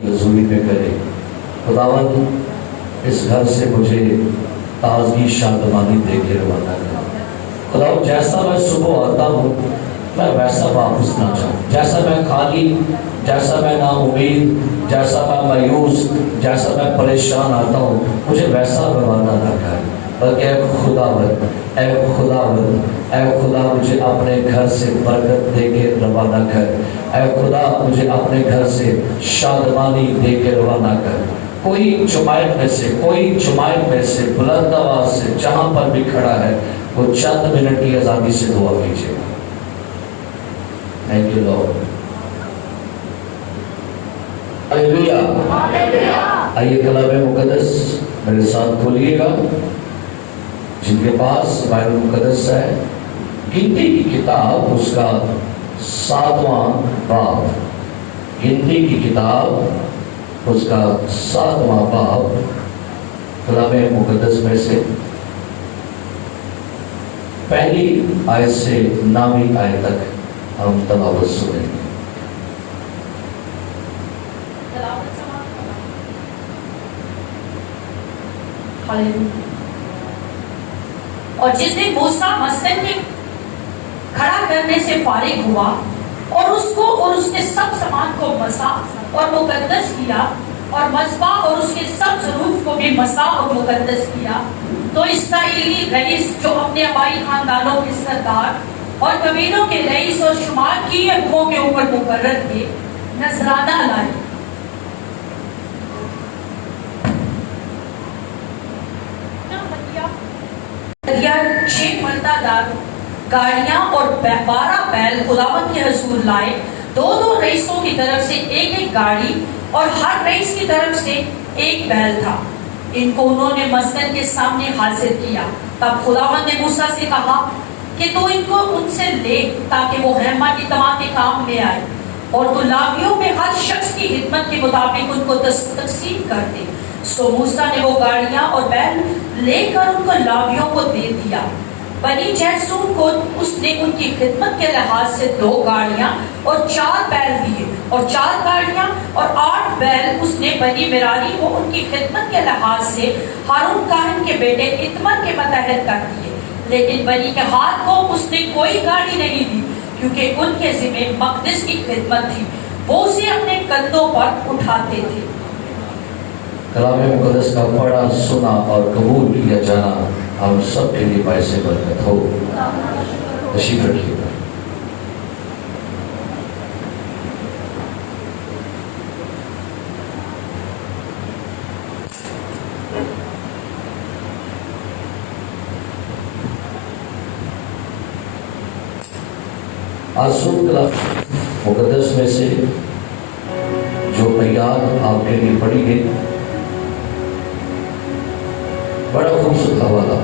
رسولی میں کرے۔ خداوند اس گھر سے مجھے تازگی شادمانی دے کے روانہ کر۔ خداوند جیسا میں صبح آتا ہوں میں ویسا واپس نہ جاؤں، جیسا میں خالی، جیسا میں نا امید، جیسا میں مایوس، جیسا میں پریشان آتا ہوں مجھے ویسا روانہ نہ کر، بلکہ اے خداوند، اے خداوند، اے خدا مجھے اپنے گھر سے برکت دے کے روانہ کر، اے خدا مجھے اپنے گھر سے شادمانی دے کے روانہ کر۔ کوئی جماعت میں سے بلند آواز سے جہاں پر بھی کھڑا ہے وہ چند منٹ کی آزادی سے دعا کیجیے گا۔ Thank you Lord. ہلیلویا۔ آئیے کلام مقدس میرے ساتھ کھولیے گا، جن کے پاس بائبل مقدس ہے، گنتی کی کتاب اس کا 7واں باب، گنتی کی کتاب اس کا 7واں باب، کلام مقدس میں سے پہلی آیت سے 9ویں آیت تک ہم تلاوت سنیں گے۔ اور جس دن موسیٰ مسکن کے کھڑا کرنے سے فارغ ہوا اور اس کو اور اس کے سب سامان کو مسح اور مقدس کیا اور مذبح اور اس کے سب ظروف کو بھی مسح اور مقدس کیا، تو اسرائیلی رئیس جو اپنے آبائی خاندانوں کے سردار اور قبیلوں کے رئیس اور شمار کیے ہوں کے اوپر مقرر تھے، نذرانہ لائے۔ چھ مرتبہ دار گاڑیاں اور 12 بیل خداوند کے حضور لائے، دو رئیسوں کی طرف سے ایک گاڑی اور ہر رئیس کی طرف سے ایک بیل تھا۔ ان کو انہوں نے مسکن کے سامنے حاضر کیا۔ تب خداوند نے موسیٰ سے کہا کہ تو ان کو ان سے لے تاکہ وہ خیمہ اجتماع کے کام میں آئے، اور تو لاویوں میں ہر شخص کی خدمت کے مطابق ان کو تقسیم کر دے۔ سو موسیٰ نے وہ گاڑیاں اور بیل لے کر ان کو لاویوں کو دے دیا۔ بنی جیسون کو اس نے ان کی خدمت کے لحاظ سے 2 گاڑیاں اور 4 بیل دیے، اور 4 گاڑیاں اور 8 بیل اس نے بنی مراری کو ان کی خدمت کے لحاظ سے ہارون کاہن کے بیٹے اتمر کے متحد کر دیے۔ لیکن بنی کے ہاتھ کو اس نے کوئی گاڑی نہیں دی، کیونکہ ان کے ذمہ مقدس کی خدمت تھی، وہ اسے اپنے کندھوں پر اٹھاتے تھے۔ کلام مقدس کا پڑھا، سنا اور قبول کیا جانا ہم سب کے لیے باعث برکت ہو۔ تشریف رکھیے گا۔ آج صبح کلام مقدس میں سے جو آیات آپ کے لیے پڑھی گئی، بڑا خوبصورت حوالہ،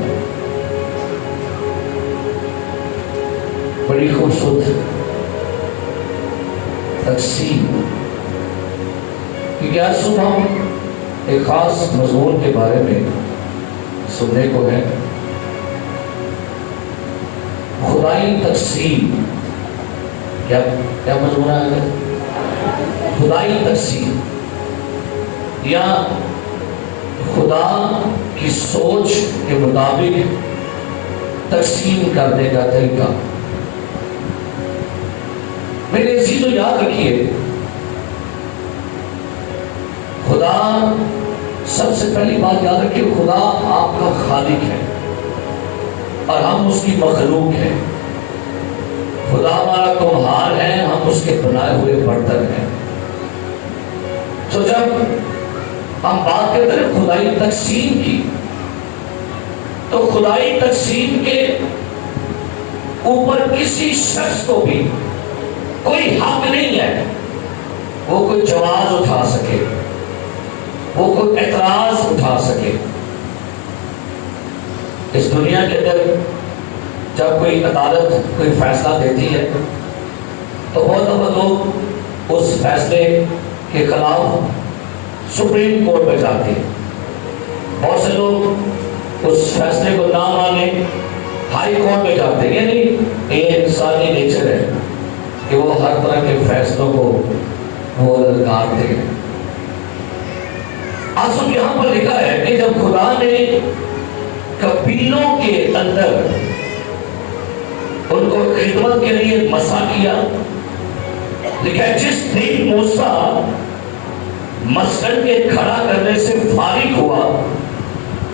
بڑی خوبصورت تقسیم، کیونکہ آج صبح ہم ایک خاص مضمون کے بارے میں سننے کو ہے، خدائی تقسیم۔ کیا مضمون ہے؟ خدائی تقسیم، یا خدا کی سوچ کے مطابق تقسیم کرنے کا طریقہ۔ میرے عزیزو یاد رکھیے، خدا، سب سے پہلی بات یاد رکھیے، خدا آپ کا خالق ہے اور ہم اس کی مخلوق ہیں۔ خدا ہمارا کمہار ہے، ہم اس کے بنائے ہوئے برتن ہیں۔ تو جب ہم بات کرتے ہیں خدائی تقسیم کی، تو خدائی تقسیم کے اوپر کسی شخص کو بھی کوئی حق نہیں ہے وہ کوئی جواز اٹھا سکے، وہ کوئی اعتراض اٹھا سکے۔ اس دنیا کے اندر جب کوئی عدالت کوئی فیصلہ دیتی ہے تو بہت دفعہ لوگ اس فیصلے کے خلاف سپریم کورٹ پہ جاتے ہیں، بہت سے لوگ اس فیصلے کو نہ مانے ہائی کورٹ میں جاتے ہیں۔ یعنی یہ انسانی نیچر ہے کہ وہ ہر طرح کے فیصلوں کو وہ للکارتے ہیں، آسو یہاں پر لکھا ہے کہ جب خدا نے قبیلوں کے اندر ان کو خدمت کے لیے مسا کیا، لکھا ہے جس دن موسیٰ مسکن کے کھڑا کرنے سے فارغ ہوا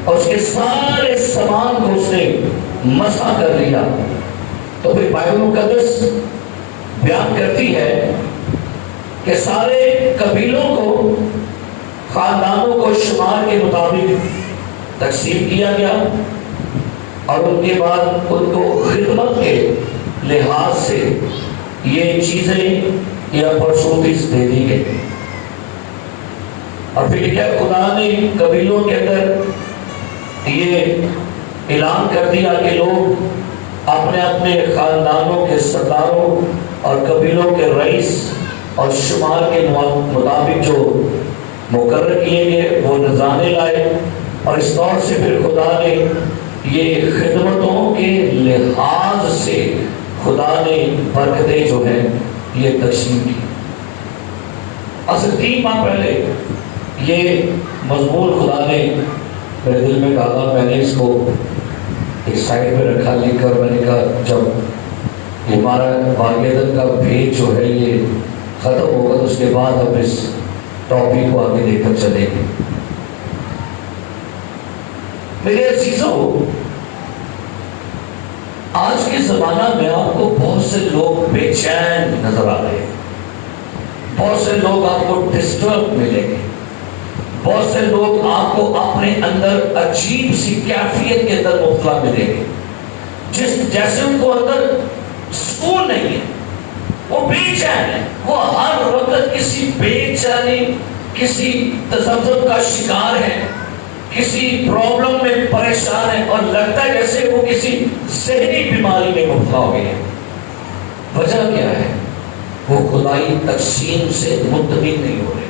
اور اس کے سارے سامان کو اس نے مسا کر لیا، تو پھر بائبل مقدس بیان کرتی ہے کہ سارے قبیلوں کو، خاندانوں کو شمار کے مطابق تقسیم کیا گیا، اور ان کے بعد ان کو خدمت کے لحاظ سے یہ چیزیں یا اپرچونٹیز دے دی گئی۔ اور پھر کیا خدا نے قبیلوں کے اندر یہ اعلان کر دیا کہ لوگ اپنے اپنے خاندانوں کے سرداروں اور قبیلوں کے رئیس اور شمار کے مطابق جو مقرر کیے گئے وہ نذرانے لائے، اور اس طور سے پھر خدا نے یہ خدمتوں کے لحاظ سے خدا نے برکتیں جو ہے یہ تقسیم کی۔ اصل 3 ماہ پہلے یہ مضمون خدا نے میرے دل میں ڈالا، میں نے اس کو ایک سائڈ پہ رکھا لکھ کر، میں نے کہا جب ہمارا باغیدن کا بھیج جو ہے یہ ختم ہوگا تو اس کے بعد ہم اس ٹاپک کو آگے لے کر چلیں گے۔ میرے عزیزوں، آج کے زمانہ میں آپ کو بہت سے لوگ بے چین نظر آ رہے ہیں، بہت سے لوگ آپ کو ڈسٹرب ملیں گے، بہت سے لوگ آپ کو اپنے اندر عجیب سی کیفیت کے اندر مبتلا ملیں گے، جیسے ان کو اندر سکون نہیں ہے، وہ بے چین ہے، وہ ہر وقت کسی بے چینی، کسی تذبذب کا شکار ہے، کسی پرابلم میں پریشان ہے، اور لگتا ہے جیسے وہ کسی ذہنی بیماری میں مبتلا ہو گئے ہیں۔ وجہ کیا ہے؟ وہ خدائی تقسیم سے مطمئن نہیں ہو رہے۔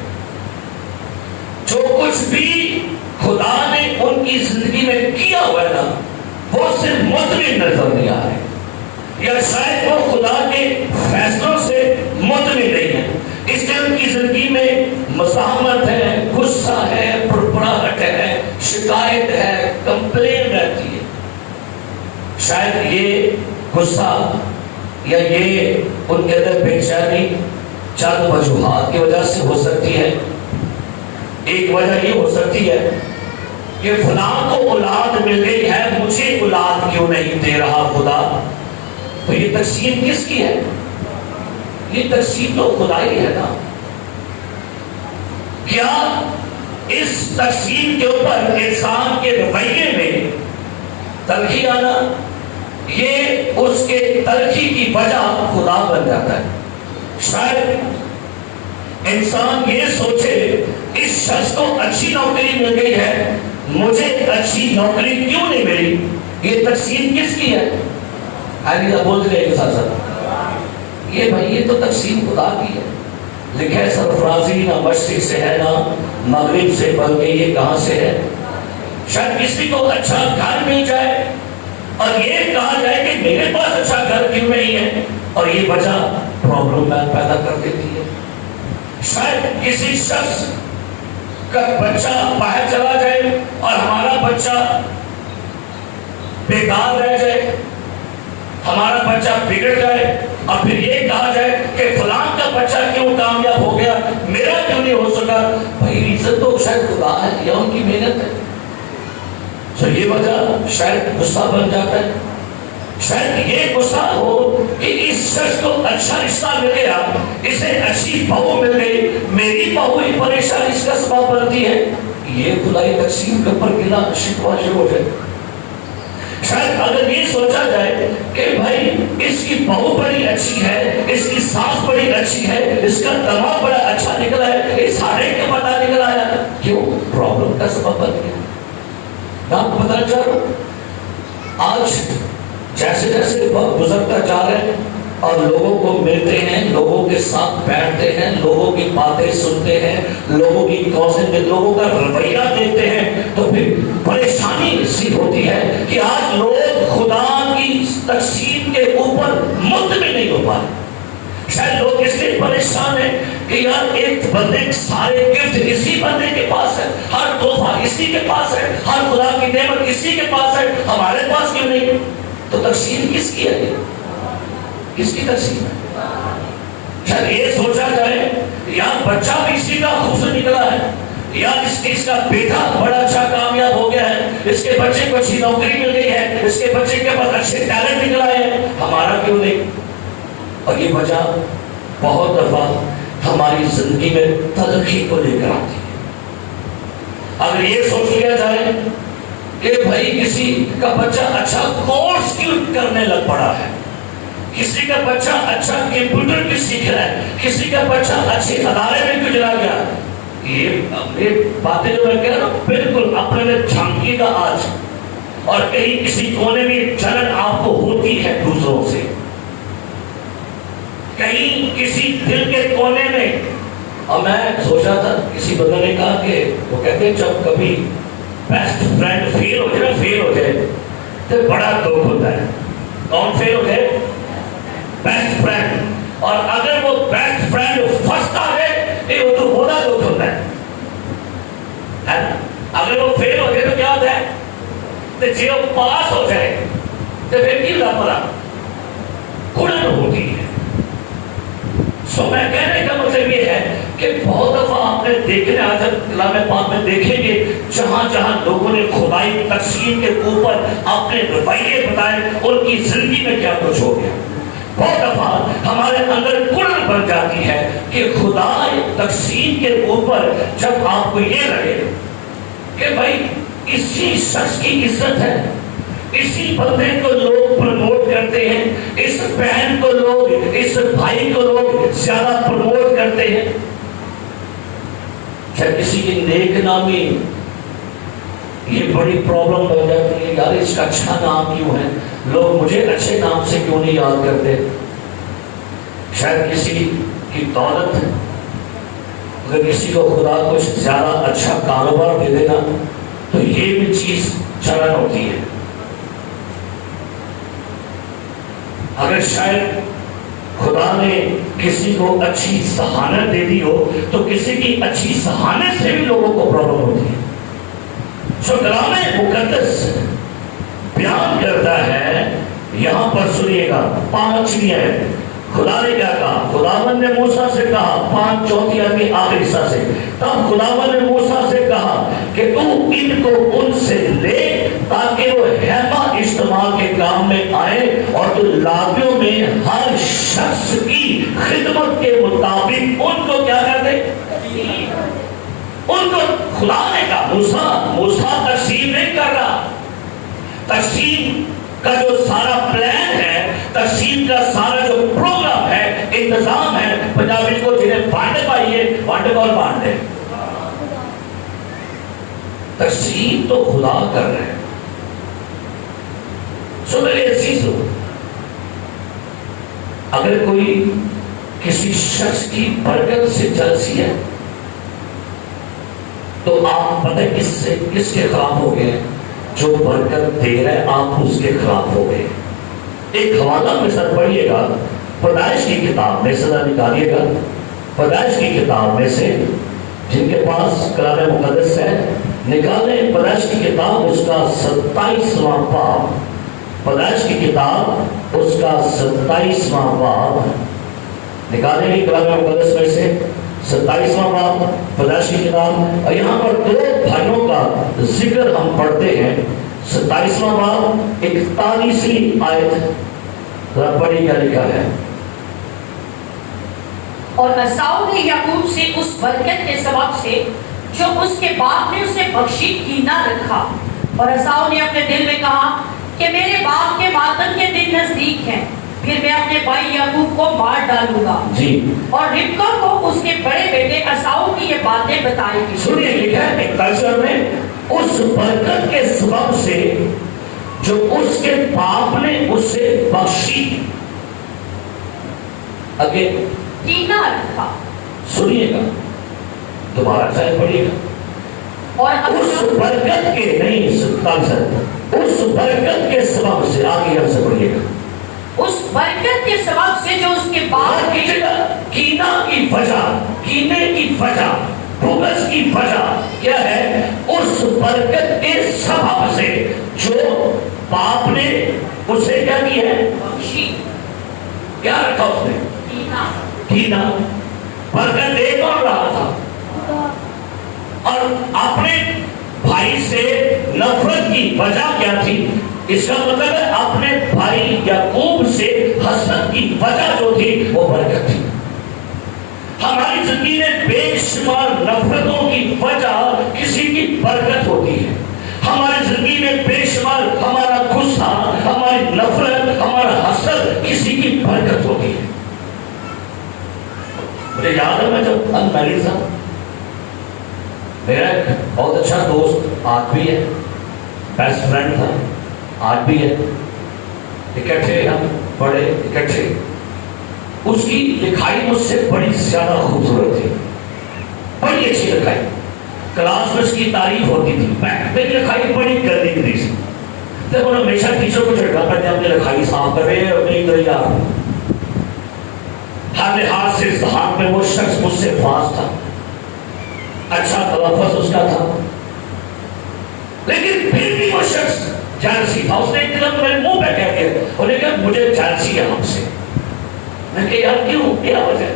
جو کچھ بھی خدا نے ان کی زندگی میں کیا ہوا ہے نا، وہ صرف مطمئن نظر نہیں آ رہے، یا شاید وہ خدا کے فیصلوں سے مطمئن نہیں ہے، اس لیے ان کی زندگی میں مزاحمت ہے، غصہ ہے، پڑپڑاہٹ ہے، شکایت ہے، کمپلین رہتی ہے۔ شاید یہ غصہ یا یہ ان کے اندر بے چینی چند وجوہات کی وجہ سے ہو سکتی ہے۔ ایک وجہ یہ ہو سکتی ہے کہ فلاں کو اولاد مل گئی ہے، مجھے اولاد کیوں نہیں دے رہا خدا؟ تو یہ تقسیم کس کی ہے؟ یہ تقسیم تو خدائی ہے نا۔ کیا اس تقسیم کے اوپر انسان کے رویے میں تلخی آنا، یہ اس کے تلخی کی وجہ خدا بن جاتا ہے؟ شاید انسان یہ سوچے اس شخص کو اچھی نوکری مل گئی ہے، مجھے اچھی نوکری کیوں نہیں ملی؟ یہ تقسیم کس کی ہے؟ بول رہے ہیں ساتھ ساتھ، یہ بھائی یہ تو تقسیم خدا کی ہے۔ لکھے سرفرازی نہ مشرق سے ہے نہ مغرب سے، بلکہ یہ کہاں سے ہے؟ شاید کسی کو اچھا گھر مل جائے اور یہ کہا جائے کہ میرے پاس اچھا گھر کیوں نہیں ہے، اور یہ وجہ پرابلم پیدا کر دیتی ہے۔ شاید کسی شخص کا بچہ باہر چلا جائے اور ہمارا بچہ بیکار رہ جائے، ہمارا بچہ بگڑ جائے، اور پھر یہ کہا جائے کہ فلاں کا بچہ کیوں کامیاب ہو گیا، میرا کیوں نہیں ہو سکا؟ بھائی ریزن تو شاید خدا ہے یا ان کی محنت ہے۔ تو یہ وجہ شاید غصہ بن جاتا ہے۔ شاید یہ غصہ ہو کہ اس شخص کو اچھا رشتہ مل گیا، اسے اچھی بہو مل گئی، میری بہو ہی پریشانی اس کا سبب بنتی ہے۔ یہ خدائی تقسیم کے اوپر گلا شکوہ شروع ہو جائے۔ شاید اگر یہ سوچا جائے کہ بھائی اس کی بہو بڑی اچھی ہے، اس کی ساس بڑی اچھی ہے، اس کا دماغ بڑا اچھا نکلا ہے، اس ہارے کے پتہ نکلا ہے، کیوں؟ پرابلم کا سبب بن گیا۔ میں آپ کو بتانا چاہ رہا ہوں، آج جیسے جیسے وقت گزرتا جا رہا ہے اور لوگوں کو ملتے ہیں، لوگوں کے ساتھ بیٹھتے ہیں، لوگوں کی باتیں سنتے ہیں، لوگوں کی لوگوں کا رویہ دیکھتے ہیں، تو پھر پریشانی سی ہوتی ہے کہ آج لوگ خدا کی تقسیم کے اوپر مطمئن نہیں ہو پا رہے۔ شاید لوگ اس لیے پریشان ہیں کہ یار ایک بندے سارے گفٹ اسی بندے کے پاس ہے، ہر تحفہ اسی کے پاس ہے, ہر خدا کی نعمت اسی کے پاس ہے, ہمارے پاس کیوں نہیں؟ تو تقسیم کس کی ہے؟ کس کی تقسیم ہے؟ شاید یہ سوچا جائے یا بچہ بھی اسی کا خوبصورت نکلا ہے, یا اس کا بیٹا بڑا اچھا کامیاب ہو گیا ہے, اس کے بچے کو اچھی نوکری مل گئی ہے, اس کے بچے کے پاس اچھے ٹیلنٹ نکلا ہے, ہمارا کیوں نہیں؟ اور یہ وجہ بہت دفعہ ہماری زندگی میں تلخی کو لے کر آتی ہے. اگر یہ سوچ لیا جائے کہ بھائی کسی کا بچہ اچھا کورس کیوں کرنے لگ پڑا ہے, کسی کا بچہ اچھا کمپیوٹر کیوں سیکھ رہا ہے, کسی کا بچہ اچھے ادارے میں کیوں چلا گیا, یہ باتیں جو میں کہہ رہا ہوں بالکل اپنے میں جھانکی گا آج. اور کہیں کسی کونے میں جلن آپ کو ہوتی ہے دوسروں سے, کہیں کسی دل کے کونے میں. اور میں سوچا تھا, کسی بندے نے کہا کہ وہ کہتے ہیں جب کبھی بیسٹ فرینڈ فیل ہو جائے تو بڑا دکھ ہوتا ہے. کون فیل ہو جائے؟ Best friend. اور اگر وہ بیسٹ فرینڈ فرسٹ آ گئے وہ تو بڑا دکھ ہوتا ہے. اگر وہ فیل ہو جائے تو کیا ہوتا ہے؟ تو جب وہ پاس ہو جائے تو پھر کی لاپرا کڑن ہوتی ہے. سو میں کہنے کا مطلب یہ ہے کہ بہت دفعہ آپ نے دیکھنے آج کلام پاک میں دیکھیں گے جہاں جہاں لوگوں نے خدائی تقسیم کے اوپر اپنے رویے بتائے, ان کی زندگی میں کیا کچھ ہو گیا. بہت دفعہ ہمارے اندر کڑن بن جاتی ہے کہ خدائی تقسیم کے اوپر جب آپ کو یہ لگے کہ بھائی اسی شخص کی عزت ہے, اسی بندے کو لوگ پروموٹ کرتے ہیں, اس بہن کو لوگ, اس بھائی کو لوگ زیادہ پروموٹ کرتے ہیں, چاہے کسی کی نیک نامی یہ بڑی پرابلم ہو جاتی ہے, یار اس کا اچھا نام کیوں ہے, لوگ مجھے اچھے نام سے کیوں نہیں یاد کرتے. شاید کسی کی دولت, اگر کسی کو خدا کچھ زیادہ اچھا کاروبار دے دینا تو یہ بھی چیز چلن ہوتی ہے. اگر شاید خدا نے کسی کو اچھی ذہانت دے دی ہو تو کسی کی اچھی ذہانت سے بھی لوگوں کو پرابلم ہوتی ہے. سو کلام مقدس بیان کرتا ہے, یہاں پر سنیے گا 5ویں ہے, خدا نے کیا کہا, خداوند نے موسیٰ سے کہا 5 آدمی آخری حصہ سے, تب خداوند نے موسیٰ سے کہا کہ تو ان کو ان سے لے تاکہ وہ خیمہ اجتماع کے کام میں آئے, اور تو لاویوں میں ہر شخص کی خدمت کے مطابق ان کو کیا کر دے, ان کو. خدا نے کہا موسیٰ تقسیم نہیں کر رہا, تقسیم کا جو سارا پلان ہے, تقسیم کا سارا جو پروگرام ہے, انتظام ہے, پنجابی کو جنہیں بانٹے پائیے بانٹے کو اور بانٹے. تقسیم تو خدا کر رہے ہیں. سو میرے عزیزو, اگر کوئی کسی شخص کی برکت سے جلسی ہے تو آپ پتہ کس کے خلاف ہو گئے؟ جو برکت دے رہے آپ اس کے خلاف ہو گئے. ایک حوالہ میں سر پڑھیے گا, پیدائش کی کتاب میں سے نکالیے گا, پیدائش کی کتاب میں سے, جن کے پاس کلام مقدس ہے نکالیں پیدائش کی کتاب اس کا 27واں باب, پیدائش کی کتاب اس کا 27واں باب نکالیں گے کلام مقدس میں سے 27واں باب پیدائش کی کتاب. اور یہاں پر 2 بھائیوں کا ذکر ہم پڑھتے ہیں. 27واں باب 41ویں آیت, پڑھی کیا لکھا ہے. اور عیساؤ نے یعقوب سے اس برکت کے سبب سے جو اس کے باپ نے اسے بخشی کینہ رکھا, اور عیساؤ نے اپنے دل میں کہا کہ میرے باپ کے ماتم کے دن نزدیک ہیں, پھر میں اپنے بھائی یعقوب کو مار ڈالوں گا. جی. اور ربکا کو اس کے بڑے بیٹے عیساؤ کی یہ باتیں بتائے گی. سنیے لکھا ہے 41 میں, اس برکت کے سبب سے جو اس کے باپ نے اسے بخشی, آگے کینہ رکھا. سنیے گا دوبارہ شاید پڑھیے گا. اور اس برکت کے نہیں 47, اس برکت کے سبب سے, آگے ہم سے پڑھیے گا, اس برکت کے سبب سے جو اس کے باپ نے کینہ کی وجہ, کینے کی وجہ, بغض کی وجہ کیا ہے؟ اس اس برکت کے سبب سے جو باپ نے اسے کیا کیا ہے؟ بخشی، کیا رکھا اس نے؟ کینا۔ برکت دے کون رہا تھا؟ اور اپنے بھائی سے نفرت کی وجہ کیا تھی؟ اس کا مطلب ہے اپنے بھائی یعقوب سے حسد کی وجہ جو تھی وہ برکت تھی۔ ہماری زندگی میں بے شمار نفرتوں کی وجہ کسی کی برکت ہوتی ہے۔ ہماری زندگی میں بے شمار ہمارا غصہ، ہماری نفرت، ہمارا حسد کسی کی برکت ہوتی ہے۔ مجھے یاد ہے میں جب انمیرڈ تھا، میرا ایک بہت اچھا دوست آج بھی ہے، بیسٹ فرینڈ تھا، آج بھی ہے، اکٹھے ہم پڑھے اکٹھے۔ اس کی لکھائی مجھ سے بڑی زیادہ خوبصورت تھی، بڑی اچھی لکھائی، کلاس میں اس کی تعریف ہوتی تھی۔ میری لکھائی بڑی گندی گندی سی، جب وہ ہمیشہ ٹیچر کو جھٹکا کرتے ہیں اپنی لکھائی صاف کر رہے ہیں اپنی دریا۔ ہر لحاظ سے ذہان میں وہ شخص مجھ سے فاس تھا، اچھا تلفظ اس کا تھا، لیکن پھر بھی وہ شخص جالسی تھا۔ اس نے ایک دن میرے منہ پہ کہہ دیا، انہوں نے کہا مجھے جالسی ہے ہم سے۔ میں نے کہا یار کیوں، کیا وجہ؟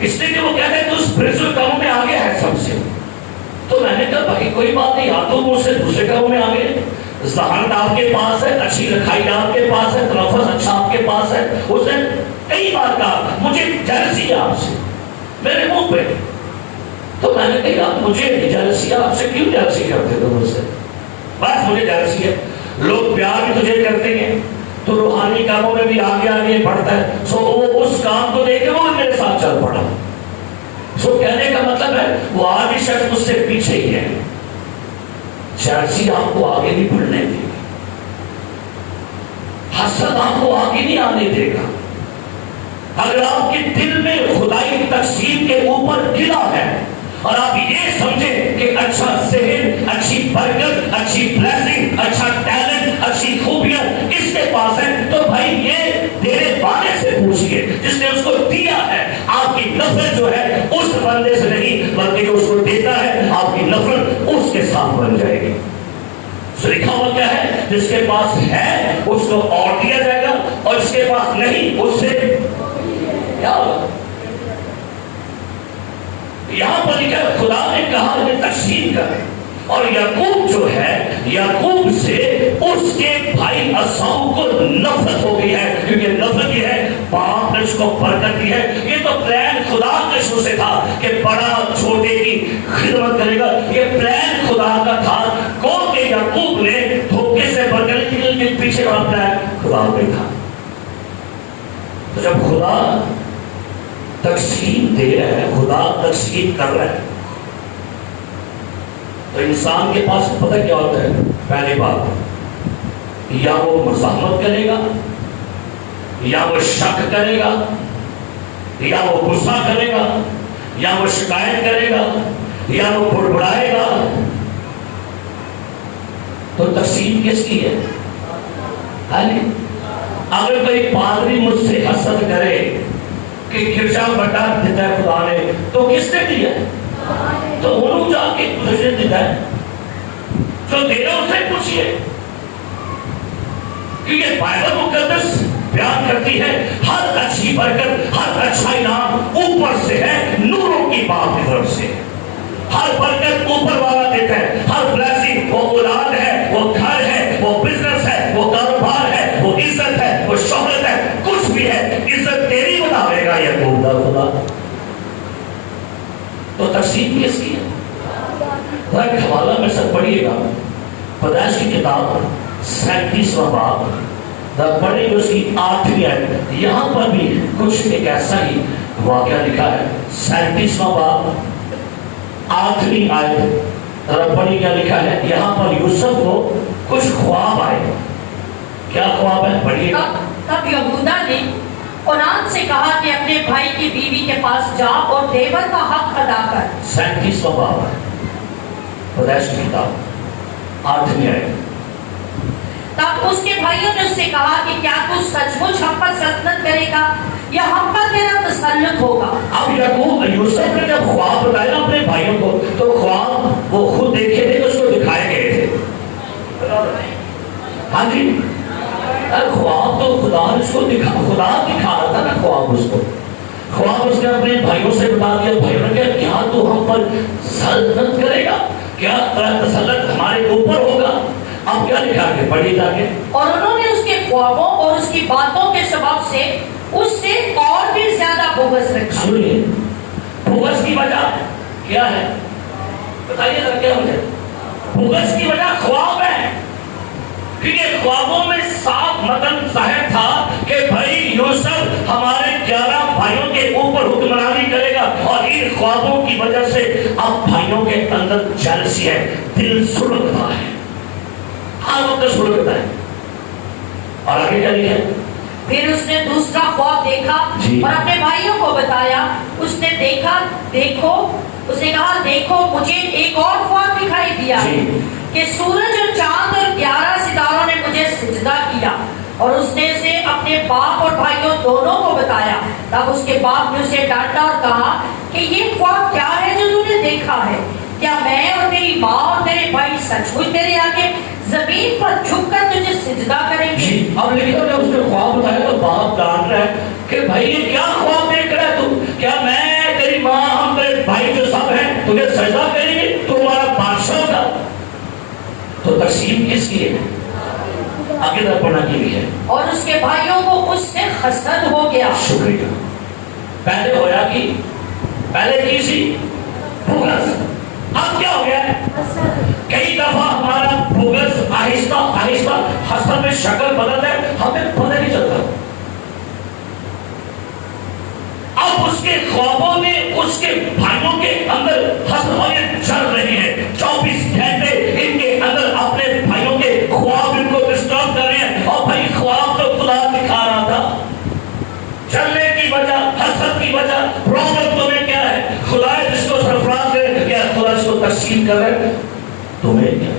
اس لیے کہ وہ کہتے ہیں تو اسپرچل کاموں میں آگے ہے سب سے۔ تو میں نے کہا بھائی کوئی بات نہیں، یا تو مجھ سے دوسرے کاموں میں آگے، ذہان آپ کے پاس ہے، اچھی لکھائی آپ کے پاس ہے، تلفظ اچھا آپ کے پاس ہے۔ اس نے کئی بار کہا مجھے جالسی ہے آپ سے، میرے منہ پہ۔ تو میں نے کہا مجھے جالسی ہے آپ سے، کیوں جالسی کرتے ہو مجھ سے؟ بس مجھے جالسی ہے، لوگ پیار بھی تجھے کرتے ہیں تو روحانی کاموں میں بھی آگے آگے بڑھتا ہے، سو وہ اس کام کو دیکھ کے وہ میرے ساتھ چل پڑا۔ سو کہنے کا مطلب ہے وہ آگے شخص مجھ سے پیچھے ہی ہے۔ جالسی آپ کو آگے نہیں بڑھنے دے گی، حسد آپ کو آگے نہیں آنے دے گا۔ اگر آپ کے دل میں خدائی تقسیم کے اوپر گلا ہے اور آپ یہ سمجھیں کہ اچھا ذہن، اچھی برکت، اچھی بلیسنگ، اچھا ٹیلنٹ، اچھی خوبیاں اس کے پاس ہے، تو بھائی یہ دینے والے سے پوچھئے جس نے اس کو دیا ہے۔ آپ کی نفرت جو ہے اس بندے سے نہیں بلکہ جو اس کو دیتا ہے، آپ کی نفرت اس کے ساتھ بن جائے گی۔ لکھا ہوا کیا ہے؟ جس کے پاس ہے اس کو اور دیا جائے گا، اور اس کے پاس نہیں اس سے کیا ہوگا؟ یہاں پر لکھا ہے خدا نے کہا انہیں تقسیم کر، اور یعقوب جو ہے، یعقوب سے اس کے بھائی عیساؤ کو نفرت ہو گئی ہے، کیونکہ نفرت یہ ہے باپ نے اس کو برکت دی ہے۔ یہ تو پلان خدا کے شروع سے تھا کہ بڑا چھوٹے کی خدمت کرے گا، یہ پلان خدا کا تھا۔ کون کہ یعقوب نے دھوکے سے برکت دی، لیکن پیچھے کا پلان خدا کا تھا۔ تو جب خدا تقسیم دے رہا ہے، خدا تقسیم کر رہا ہے، تو انسان کے پاس پتہ کیا ہوتا ہے؟ پہلی بات، یا وہ مزاحمت کرے گا، یا وہ شک کرے گا، یا وہ غصہ کرے گا، یا وہ شکایت کرے گا، یا وہ بڑبڑائے گا۔ تو تقسیم کس کی ہے؟ اگر کوئی پادری مجھ سے حسد کرے کہ گرجا بٹا دیتا ہے خدا نے، تو کس نے دیا؟ تو انہوں جا کے تجھے دیتا ہے، جو دے رہا اسے پوچھئے، کیونکہ بائبل مقدس بیان کرتی ہے ہر اچھی برکت، ہر اچھا انعام اوپر سے ہے، نوروں کی بات کی طرف سے۔ ہر برکت اوپر والا دیتا ہے، ہر بلیسنگ، وہ اولاد ہے، وہ گھر ہے، وہ بزنس ہے، وہ کاروبار ہے، وہ عزت ہے، وہ شہرت ہے، کچھ بھی ہے، عزت تیری بناوے گا یا خدا۔ تو تقسیم کس کی ہے؟ ایک حوالہ میں سب پڑھیے گا، پیدائش کی کتاب 37واں باب، پڑھیں گے اس کی 8ویں آیت۔ یہاں پر بھی کچھ ایک ایسا ہی واقعہ لکھا ہے، 37واں باب 8ویں آیت، پڑھیں کیا لکھا ہے۔ یہاں پر یوسف کو کچھ خواب آئے۔ کیا خواب ہے؟ پڑھیے گا۔ تب یہودا نے اونان سے کہا کہ اپنے بھائی کی بیوی کے پاس جا اور دیور کا حق ادا کر۔ 37واں باب ہے، پیدائش کی کتاب 8ویں آیت۔ تب اس کے بھائیوں نے اس سے کہا کہ کیا تو سچ مچ ہم پر سلطنت کرے گا یا ہم پر تیرا تسلط ہوگا؟ اب یعقوب یوسف نے جب خواب بتایا اپنے بھائیوں کو، تو خواب وہ خود دیکھے تھے، اس خواب تو خدا نے اس کو خدا دکھا رہا تھا نا خواب اس کو. خواب اس نے اپنے بھائیوں سے بتا دیا. بھائیوں نے کہا کیا تو ہم پر سلطنت کرے گا, کیا تسلط ہمارے اوپر ہوگا؟ اب کیا لکھا کے پڑھی جا کے. اور انہوں نے اس کے خوابوں اور اس کی باتوں کے سبب سے اس سے اور بھی زیادہ بغض رکھا. سنیے, بغض کی وجہ کیا ہے بتائیے ذرا, کیا وجہ؟ بغض کی وجہ خواب ہے. کیونکہ خوابوں میں صاف متن ظاہر تھا کہ بھائی یوسف ہمارے 11 بھائیوں کے اوپر حکمرانی کرے گا, اور ان خوابوں کی وجہ سے اب بھائیوں کے اندر جلسی ہے, دل سڑکتا ہے, ہر وقت سڑکتا ہے. اور آگے کیا لکھا ہے؟ پھر اس نے دوسرا خواب دیکھا اور اپنے بھائیوں کو بتایا. اس نے کہا دیکھو مجھے ایک اور خواب دکھائی دیا کہ سورج اور چاند اور 11 ستاروں نے مجھے سجدہ کیا. اور اس نے اسے اپنے باپ اور بھائیوں دونوں کو بتایا. تب اس کے باپ نے اسے ڈانٹا اور کہا کہ یہ خواب کیا ہے جو تو نے دیکھا ہے؟ کیا میں اور میری ماں اور میرے بھائی سچ مچ تیرے آگے زمین پر جھک کر تجھے سجدہ کریں گے؟ اب لکھا ہے اس نے خواب بتایا تو باپ ڈانٹ رہا ہے کہ بھائی یہ کیا خواب دیکھ رہا ہے تو, کیا میں تیری ماں ہم تیرے بھائی جو سب ہیں تجھے سجدہ کریں گے, تو ہمارا بادشاہ ہوگا؟ تو تقسیم کس کی ہے؟ آگے در پڑھنا کی بھی ہے. اور اس کے بھائیوں کو اس سے حسد ہو گیا. شکریہ. پہلے ہویا کی پہلے کی سی بغض, اب کیا ہو گیا؟ کئی دفعہ ہمارا بغض آہستہ آہستہ حسد میں شکل بدلتا ہے, ہمیں پتہ نہیں چلتا. اب اس کے خوابوں میں اس کے بھائیوں کے اندر حسد چل رہی ہے. 24 گھنٹے ان کے اندر اپنے بھائیوں کے خواب ان کو ڈسٹرب کر رہے ہیں. اور بھائی خواب تو خدا دکھا رہا تھا, چلنے کی وجہ حسد کی وجہ. پرابلم تمہیں کیا ہے؟ خدا جس کو سرفراز کرے, کیا خدا اس کو تقسیم کر رہے تمہیں کیا؟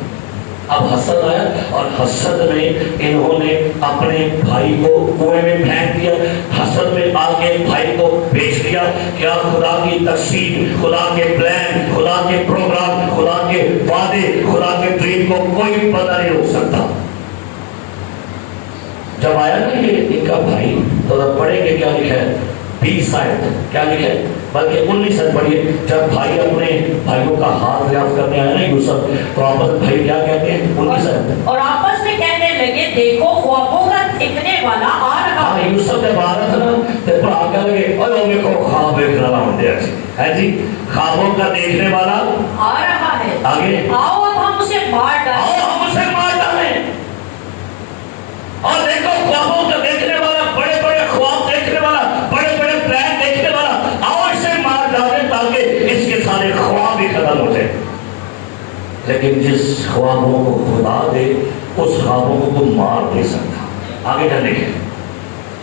اب حسد آیا اور حسد میں انہوں نے اپنے بھائی کو کنویں میں پھینک دیا. حسد میں آگے بھائی کو بیچ دیا. کیا خدا کی تقسیم, خدا کے پلان, خدا کے پروگرام, خدا کے وعدے, خدا کے ڈریم کو کوئی پتہ نہیں روک سکتا. جب آیا نا یہ ان کا بھائی, تو پڑھیں گے کیا لکھا ہے 20 آیت, کیا لکھا ہے بلکہ 19 آیت پڑھیے. جب بھائی اپنے بھائیوں کا ہاتھ دریافت کرنے آئے نا یوسف, تو آپس بھائی کیا کہتے ہیں 19 آیت, اور آپس میں کہنے لگے دیکھو خوابوں کا دیکھنے والا آ رہا ہے. یوسف جب آ رہا تھا نا تو پر آ کہنے لگے اور وہ کو خواب دیکھ رہا ہوں دیا ہے جی, خوابوں کا دیکھنے والا آ رہا ہے. آگے آؤ اب ہم اسے مار ڈالیں. آؤ ہم اسے مار ڈالیں. اور دیکھو خوابوں کا دیکھنے والا, بڑے بڑے خواب دیکھنے والا, بڑے بڑے پلان دیکھنے والا, آؤ اسے مار ڈالیں تاکہ اس کے سارے خواب بھی ختم ہو جائے. لیکن جس خوابوں کو خدا دے اس خوابوں کو تو مار دے سکتا. آگے جانے کے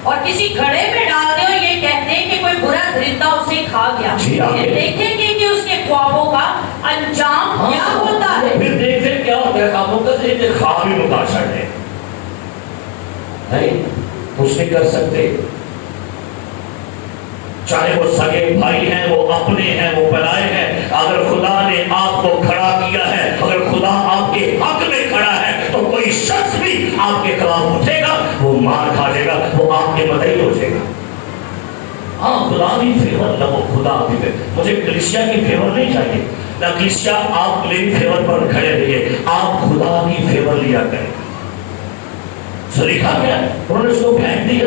اور کسی گھڑے میں ڈال دے اور یہ کہتے ہیں کہ کوئی برا درندہ اسے کھا گیا. یہ دیکھیں گے کہ اس کے خوابوں کا انجام کیا ہوتا ہے. پھر دیکھیں کیا ہوتا ہے خوابوں کا, سے خواب ہی متاثر ہے. نہیں کچھ نہیں کر سکتے, چاہے وہ سگے بھائی ہیں, وہ اپنے ہیں, وہ پلائے ہیں. اگر خدا نے آپ کو کھڑا کیا ہے, اگر خدا آپ کے حق میں کھڑا ہے, تو کوئی شخص بھی آپ کے خلاف اٹھے گا, وہ مار کھا جائے گا, وہ آپ کے مدعی ہو جائے گا. ہاں خدا بھی فیور نہ, وہ خدا بھی فیور. مجھے کلیسیا کی فیور نہیں چاہیے نہ, کلیسیا آپ میری فیور پر کھڑے رہیے, آپ خدا کی فیور لیا کریں. سلیقہ کیا, انہوں نے اس کو پھینک دیا,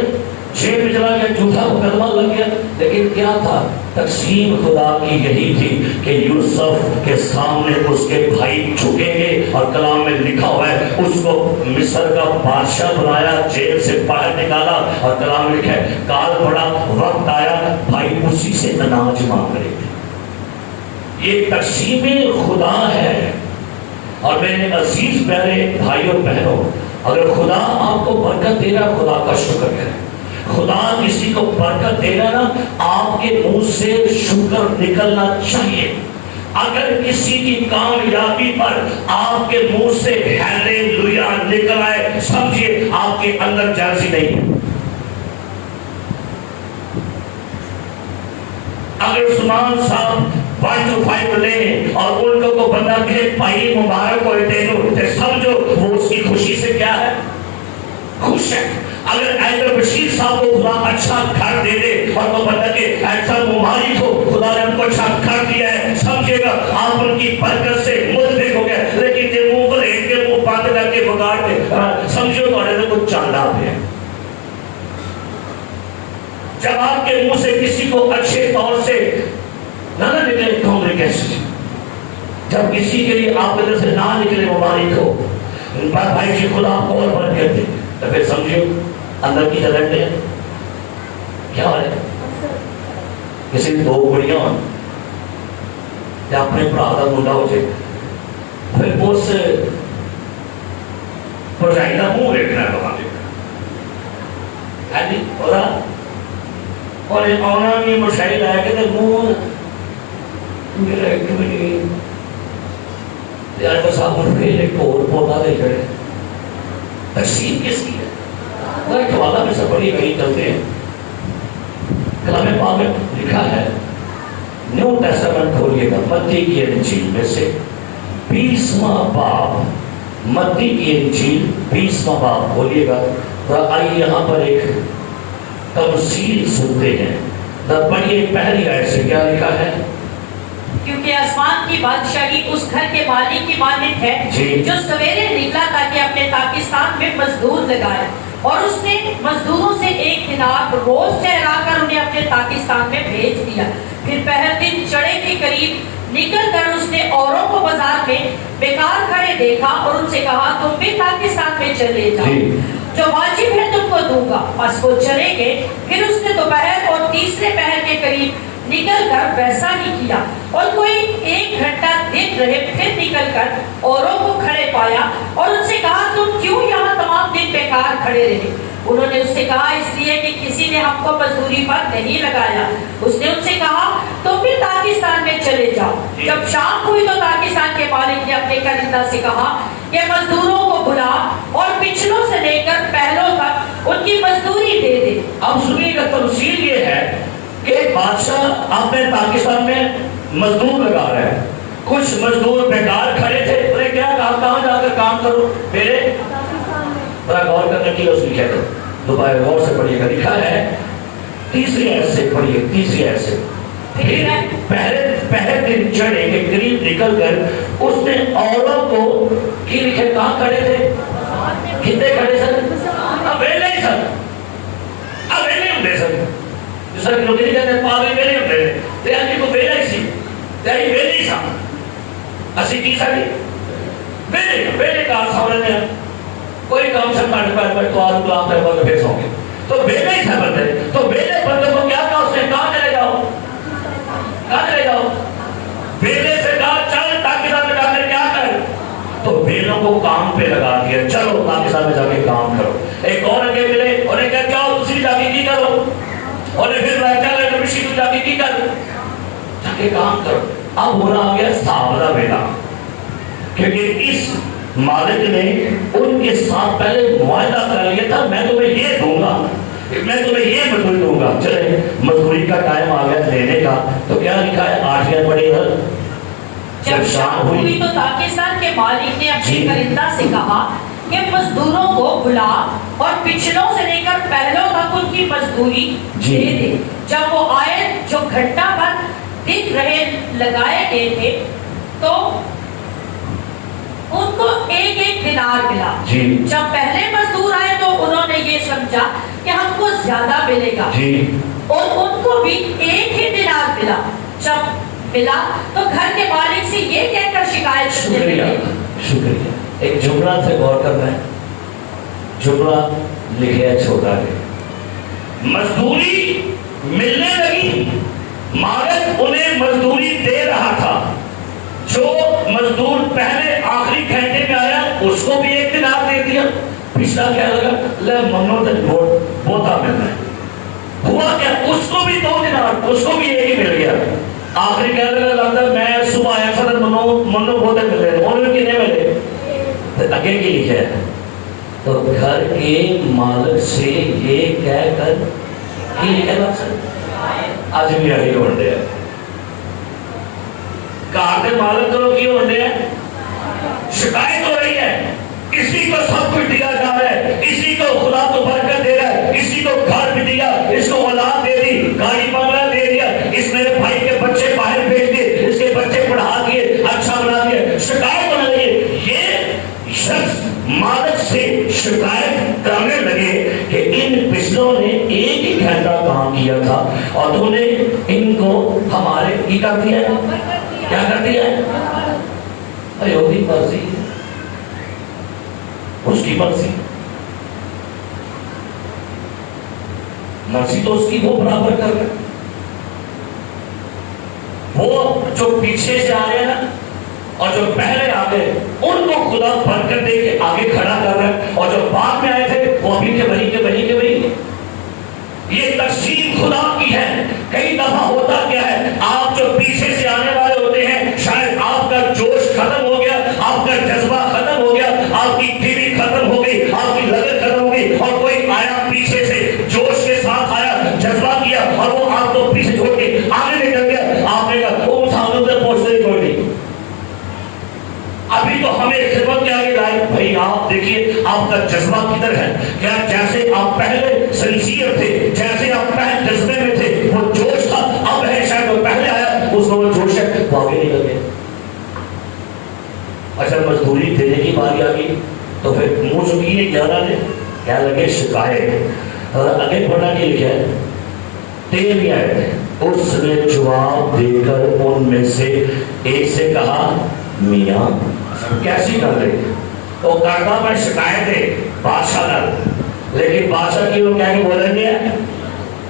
جیل میں چلا گیا, جھوٹا مقدمہ لگ گیا. لیکن کیا تھا تقسیم خدا کی یہی تھی کہ یوسف کے سامنے اس کے بھائی جھکیں گے. اور کلام میں لکھا ہوا ہے اس کو مصر کا بادشاہ بنایا, جیل سے باہر نکالا. اور کلام میں لکھا ہے کال پڑا, وقت آیا, بھائی اسی سے اناج مانگ رہے تھے. یہ تقسیم خدا ہے. اور میرے عزیز پیارے بھائی اور بہنوں, اگر خدا آپ کو برکت دے رہا, خدا کا شکر کریں. خدا کسی کو برکت دے رہا نا, آپ کے منہ سے شکر نکلنا چاہیے. اگر کسی کی کامیابی پر آپ کے منہ سے ہیلیلویا نکل آئے, سمجھیے آپ کے اندر جلسی نہیں ہے. اگر عثمان صاحب 1 to 5 لیں اور ان کو بندہ کہے بھائی مبارک ہو دے دو, تو سمجھو وہ اس کی خوشی سے کیا ہے, خوش ہے. اگر حیدر بشیر صاحب کو خدا اچھا گھر دے دے اور وہ بتا کہ ایسا ممالک کو خدا نے ان کو اچھا گھر دیا ہے, سمجھے گا آپ ان کی برکت سے متفق ہو گئے. لیکن جب منہ پر ایک کے منہ بند کر کے بگاڑ دے, سمجھو تھوڑے سے کچھ چاندہ ہے. جب آپ کے منہ سے کسی کو اچھے طور سے نہ نکلے کانگریگیشن, جب کسی کے لیے آپ ادھر سے نہ نکلے مبارک ہو, بھائی جی خدا آپ کو اور برکت دے, تو پھر سمجھو اندر کی جلن ہے کیا ہے. کسی دو بڑیاں یا اپنے برا کا منڈا ہو جائے, پھر اس پرجائی کا منہ دیکھنا ہے وہاں دیکھنا اور آنا بھی مشاہی لایا کہ منہ میرا ایک بھی یار بس آپ ان پھر ایک اور پودا دے گئے. تقسیم کس کی ہے؟ وہ ایک حوالہ میں سے بڑی کہیں چلتے ہیں. کلام پاک میں لکھا ہے, نیو ٹیسٹمنٹ کھولیے گا متی کی انجیل میں سے 20واں باب, متی کی انجیل 20واں باب کھولیے گا. اور آئیے یہاں پر ایک تمثیل سنتے ہیں. پڑھیے پہلی آیت سے کیا لکھا ہے. کیونکہ آسمان کی بادشاہی اس گھر کے مالک کی مانند ہے جو سویرے نکلا تاکہ اپنے پاکستان میں مزدور لگائے, اور اس نے مزدوروں سے 1 دینار روز ٹھہرا کر انہیں اپنے پاکستان میں بھیج دیا. پھر پہر دن چڑھے کے قریب نکل کر اس نے اوروں کو بازار میں بیکار کھڑے دیکھا اور ان سے کہا تم بھی پاکستان میں چلے جاؤ, جو واجب ہے تم کو دوں گا. بس وہ چلے گئے. پھر اس نے دوپہر اور تیسرے پہر کے قریب نکل کر ویسا ہی کیا, اور کوئی 1 گھنٹہ دن رہے پھر نکل کر اوروں کو کھڑے پایا اور ان سے کہا تم کیوں یہاں تمام دن بیکار کھڑے رہے. انہوں نے اس سے کہا اس لیے کہ کسی نے ہم کو مزدوری پر نہیں لگایا. اس نے ان سے کہا تم بھی پاکستان میں چلے جاؤ. جب شام ہوئی تو پاکستان کے مالک نے اپنے کرندہ سے کہا کہ مزدوروں کو بلا اور پچھلوں سے لے کر پہلوں تک ان کی مزدوری دے دے. اب سنیے گا تفصیل یہ ہے کہ بادشاہ اپنے پاکستان میں مزدور لگا رہے ہیں. کچھ مزدور بیکار کھڑے تھے, انہیں کیا کہا کہاں جا کر کام کرو, میرے ذرا غور کرنے کی اس لکھے تھے. دوبارہ غور سے پڑھیے گا, لکھا ہے تیسری آیت سے پڑھیے, تیسری آیت سے. پہلے دن چڑھے کے قریب نکل کر اس نے اوروں کو کی لکھے کہاں کھڑے تھے, کتنے کھڑے سر, اب ویلے ہی سر, اب ویلے ہوتے سر. جس طرح لوگ نہیں کہتے پاگل ویلے ہوتے تھے, آج کو ویلے ہی سی, تیاری ویلے ہی سا اسی کی ساری ویلے کا سوالے نے کوئی کام سے کاٹ پائے پر تو آدھو کلام پر بہت بھیس ہوں گے. تو ویلے ہی سا بندے, تو ویلے بندے کو کیا کہا اس نے, کہاں چلے جاؤ, کہاں چلے جاؤ. ویلے سے کہا چل پاکستان میں جا کر کیا کر, تو ویلوں کو کام پہ لگا دیا, چلو پاکستان میں جا کے کام کرو. ایک اور اگے ملے, انہیں کہا جاؤ دوسری جا کے کی کرو, اور پھر چل رہے مشی کو جا کے کی کر, جا کے کام کرو. اب ہونا آ گیا سابرہ بیٹا, کیونکہ اس مالک نے ان کے ساتھ پہلے معاہدہ کر لیا تھا, میں تمہیں یہ دوں گا, میں تمہیں یہ مزدوری دوں گا. چلے مزدوری کا ٹائم آ گیا لینے کا, تو کیا لکھا ہے 8 پڑھے گا. جب شام ہوئی تو پاکستان کے مالک نے اپنے کرندہ سے کہا کہ مزدوروں کو بلا اور پچھلوں سے لے کر پہلوں تک ان کی مزدوری دے دے. جب وہ آئے جو گھنٹہ بھر دن رہے لگائے گئے تھے تو ان کو 1 دینار ملا. جب پہلے مزدور آئے تو انہوں نے یہ سمجھا کہ ہم کو زیادہ ملے گا, اور ان کو بھی 1 دینار ملا. جب ملا تو گھر کے مالک سے یہ کہہ کر شکایت کرنے لگے. شکریہ. ایک جملہ سے غور کرنا ہے, جملہ لکھے ہے چھوٹا ہے. مزدوری ملنے لگی, مالک انہیں مزدوری دے رہا تھا. جو مزدور پہلے آخری گھنٹے میں آیا اس کو بھی 1 دینار دے دیا. پچھلا کیا لگا, لے منو تک بوتا ملنا ہے. ہوا کیا, اس کو بھی 2 دینار, اس کو بھی 1 ہی مل گیا. آخری کہہ لگا لگتا میں صبح آیا تھا منو بوتے مل رہے, انہوں نے کتنے ملے, اگے کی لکھا ہے. تو گھر کے مالک سے یہ کہہ کر کی لکھا لفظ آج بھی آگے ہونے ہیں. کہاں کے مالک کرو کی ہونے ہیں, شکایت ہو رہی ہے, اسی کو سب کچھ دیا جا رہا ہے, اسی کو خدا کر دیا ہے؟ کیا کر دیا ہے؟ یہودی مرضی ہے، اس کی مرضی، مرضی تو اس کی، وہ برابر کر رہے. وہ جو پیچھے سے آ رہے ہیں نا اور جو پہلے آ گئے ان کو خدا برکت دے کے آگے کھڑا کر رہا ہے، اور جو بعد میں آئے تھے وہ ابھی کے وہی. یہ تقسیم خدا کی ہے. کئی دفعہ ہوتا کیا ہے، آپ جو پیچھے سے آنے والے ہوتے ہیں، شاید آپ کا جوش ختم ہو گیا، آپ کا جذبہ ختم ہو گیا، آپ کی تیری ختم ہو گئی، آپ کی لگن ختم ہو گئی، اور کوئی آیا پیچھے سے جوش کے ساتھ آیا، جذبہ کیا، اور وہ آپ کو پیچھے چھوڑ کے آگے نکل گیا. آپ نے کہا وہ سامنے سے پہنچنے ہی کوئی نہیں. ابھی تو ہمیں خدمت کے آگے لائے. بھائی آپ دیکھیے آپ کا جذبہ کدھر ہے؟ کیا جیسے آپ پہلے سنسیئر تھے، جیسے آپ پہلے جذبے میں تھے، وہ جوش تھا، اب ہے شاید وہ پہلے آیا اس کو وہ جوش ہے وہ آگے نکل گیا. اچھا مزدوری دینے کی باری آ گئی تو پھر منہ چکی ہے 11 نے کیا لگے شکایت. اور آگے پڑھنا کے لکھا ہے 13 آیت ہے. اس نے جواب دے کر ان میں سے ایک سے کہا میاں کیسی کر رہے وہ کرتا میں شکایت ہے بادشاہ کا، لیکن بادشاہ کی وہ کیا کہ بولیں گے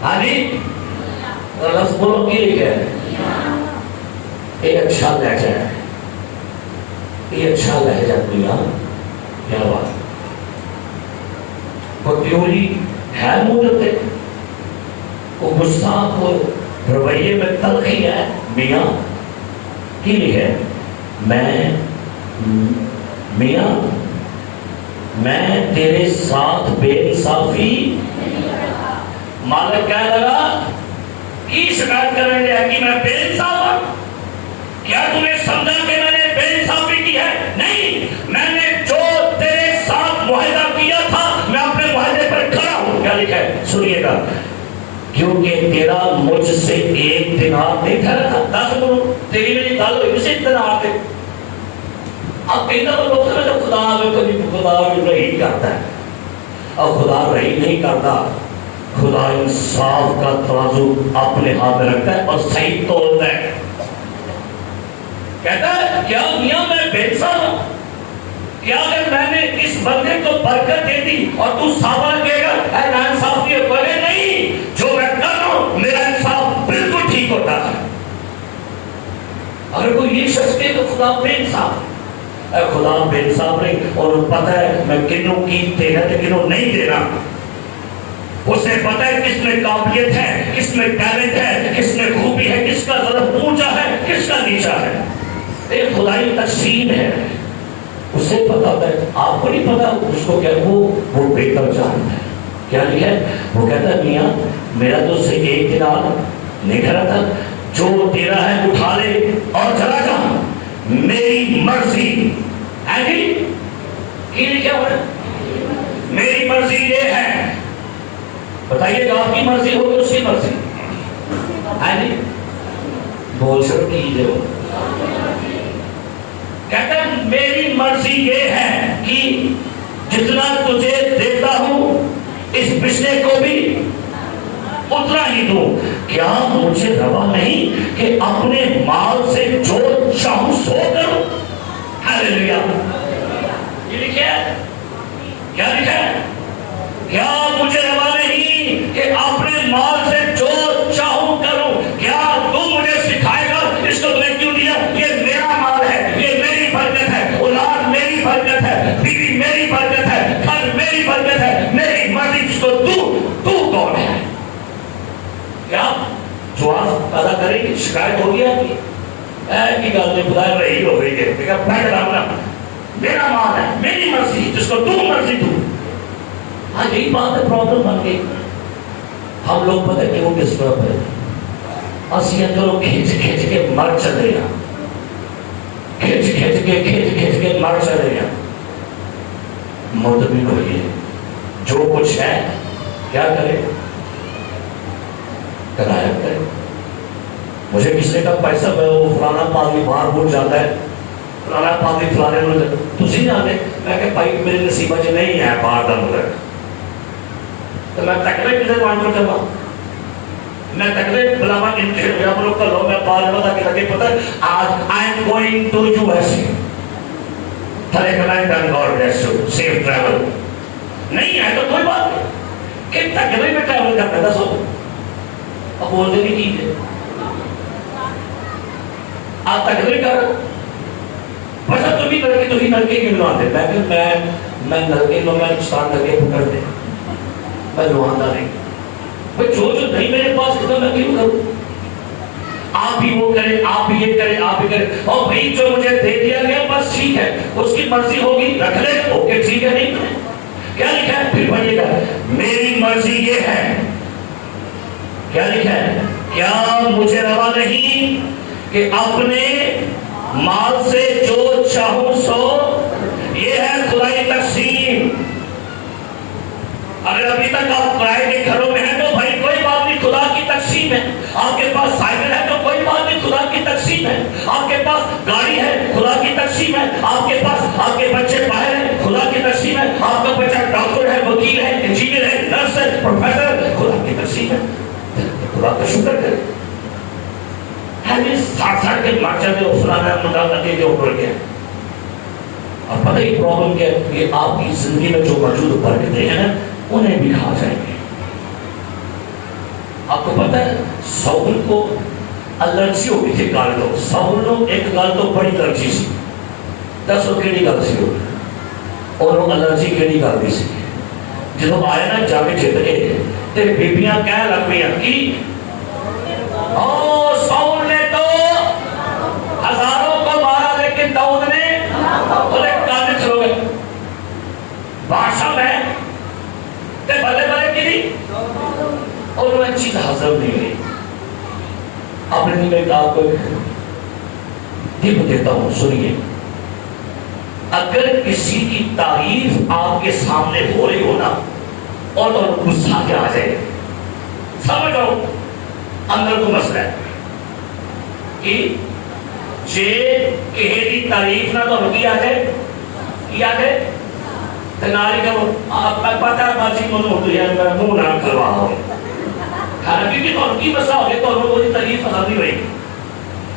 ہاں جی لفظ بولو کی لکھا ہے. یہ اچھا لہجہ ہے، یہ اچھا لہجہ میاں، کیا بات پتیوری ہے منہ پہ، وہ غصہ کو رویے میں تلخی ہے. میاں کی لکھا ہے میاں میں تیرے ساتھ بے انصافی. مالک کہنے لگا کی شکایت کرنے لگا کہ میں بے انصاف ہوں؟ کیا تم نے سمجھا کہ میں نے بے انصافی کی ہے؟ نہیں، میں نے جو تیرے ساتھ معاہدہ کیا تھا میں اپنے معاہدے پر کھڑا ہوں. کیا لکھا ہے سنیے گا. کیونکہ تیرا مجھ سے 1 دینار نہیں ٹھہرا تھا. 10 منٹ تیری میری دال ہوئی اسے دینار دے. اب کئی دفعہ لوگ سمجھتے خدا رحیم کرتا ہے، اور خدا رحیم نہیں کرتا. خدا انصاف کا ترازو اپنے ہاتھ میں رکھتا ہے اور صحیح تولتا ہے. کہتا ہے کیا میاں میں بے انصاف ہوں؟ کیا اگر میں نے اس بندے کو برکت دے دی اور تو سوال کہے گا اے ناانصافی ہے؟ بولے نہیں، جو میں کر رہا ہوں میرا انصاف بالکل ٹھیک ہوتا ہے. اگر کوئی یہ شخص کہے تو خدا بے انصاف ہے. خدا بے انصاف نہیں، اور پتہ ہے میں کنوں کی دینا تو کنوں نہیں دینا. اسے پتہ ہے کس میں قابلیت ہے، کس میں ٹیلنٹ ہے، کس میں خوبی ہے، کس کا ذرا اونچا ہے، کس کا نیچا ہے. ایک خدائی تقسیم ہے، اسے پتا ہوتا ہے. آپ کو نہیں پتا اس کو کیا وہ بہتر جانتا ہے. کیا لکھا ہے؟ وہ کہتا ہے میاں میرا تو اس سے 1 دینار نہیں کھڑا تھا، جو تیرا ہے اٹھا لے اور چلا جا، میری مرضی ہے. جی کیا ہو رہا ہے؟ میری مرضی یہ ہے. بتائیے گا آپ کی مرضی ہوگی اس کی مرضی ہے جی. بول شروع کیجیے. وہ کہتا ہے میری مرضی یہ ہے کہ جتنا تجھے دیتا ہوں اس بچنے کو بھی اتنا ہی دوں. کیا مجھے روا نہیں کہ اپنے مال سے جو چاہوں سو کروں؟ ہاللیلویا. یہ لکھا ہے. کیا لکھا ہے؟ کیا مجھے روا نہیں کہ اپنے مال سے جو چاہوں کروں؟ کیا تم مجھے سکھائے گا اس کو تمہیں کیوں دیا؟ یہ میرا مال ہے، یہ میری برکت ہے، اولاد میری برکت ہے، بیوی میری برکت ہے، گھر میری برکت ہے، میری مرضی. جس کو تو کون ہے؟ کیا جواب ادا کرے گی؟ شکایت ہوگی آپ کی کی گل نہیں خدا رہی ہو گئی ہے. بیٹھ رہا میرا مال ہے، میری مرضی، جس کو تو مرضی تو. ہاں یہی بات ہے، پرابلم بن گئی. ہم لوگ پتہ کیوں ڈسٹرب ہے؟ اسی اندروں کھینچ کے مر چلے ہیں، کھینچ کے مر چلے ہیں. مطمئن ہوئیے جو کچھ ہے کیا کرے؟ کرایہ کرے. مجھے کس نے کہا پیسہ وہ فلانا پادری باہر بھول جاتا ہے، فلانا پادری فلانے میں تسی جانے. میں کہ بھائی میرے نصیبہ جو نہیں ہے باہر دا ملک تو میں تکلے کسے وانٹ کر جاؤں. میں تقریب بلاوا انٹرنیٹ ہوا بلو کر لو میں بار بتا کے لگے پتہ آج I am going to U S A تھلے کلائی ڈن God bless you safe travel نہیں ہے تو کوئی بات نہیں کہ تقریب میں ٹریول کرنا دسو اب بول دے نہیں کی آپ تقریب کرو بس اب تمہیں لڑکے تو ہی لڑکے کی لواتے میں لڑکے کو میں اسٹارٹ کر کے پکڑ دے میں لوانا نہیں جو نہیں میرے پاس کتا میں کیوں کروں آپ بھی وہ کریں آپ بھی یہ کریں آپ بھی کریں اور بھئی جو مجھے دے دیا گیا بس ٹھیک ہے اس کی مرضی ہوگی رکھ لے اوکے ٹھیک ہے نہیں کیا لکھا ہے پھر پڑھیے گا میری مرضی یہ ہے کیا لکھا ہے کیا مجھے روا نہیں کہ اپنے مال سے جو چاہوں سو یہ ہے خدائی تقسیم اگر ابھی تک آپ کرائے کے گھروں میں ہیں تو بھائی کوئی بات نہیں خدا کی تقسیم ہے آپ کے پاس سائیکل ہے تو کوئی بات نہیں خدا کی تقسیم ہے آپ کے پاس گاڑی ہے خدا کی تقسیم ہے آپ کے پاس آپ کے بچے باہر ہیں خدا کی تقسیم ہے آپ کا بچہ ڈاکٹر ہے وکیل ہے انجینئر ہے نرس ہے پروفیسر خدا کی تقسیم ہے خدا کا شکر کرے ساتھ ساتھ کے مارچہ میں افرانا مداخلہ کے اوپر گیا اور پتہ ہی پرابلم کیا ہے یہ آپ کی زندگی میں جو موجود برکتیں ہیں نا انہیں بھی کھا جائیں گے آپ کو پتہ ہے ساؤل کو الرجی ہو گئی تھی گال کو ساؤل نے ایک گال تو بڑی الرجی سی 10 کیڑی گال سی ہو اور وہ الرجی کیڑی گال دی سی جب آئے نا جا کے جت گئے تے بیبیاں کہہ لگ پیا کہ ساؤل نے تو ہزاروں کو مارا لیکن داؤد نے انہیں کانے کھلو گئے بادشاہ میں تے بلے بلے کی دی اور وہ چیز حضر نہیں ہوئی اپنے دل میں آپ کو دل دیتا ہوں سنیے اگر کسی کی تعریف آپ کے سامنے ہو رہی ہو نا اور تو غصہ کیا آ جائے سمجھو اندر کو مسئلہ ہے کہ جے کہے دی تعریف نہ تو رکی آ جائے کیا ہے تناری کا آپ کا پتہ ہے باجی کو تو ہے میں منہ نہ کروا ہوں حالانکہ تو رکی مسئلہ ہو گیا تو وہ تعریف حاصل نہیں ہوئی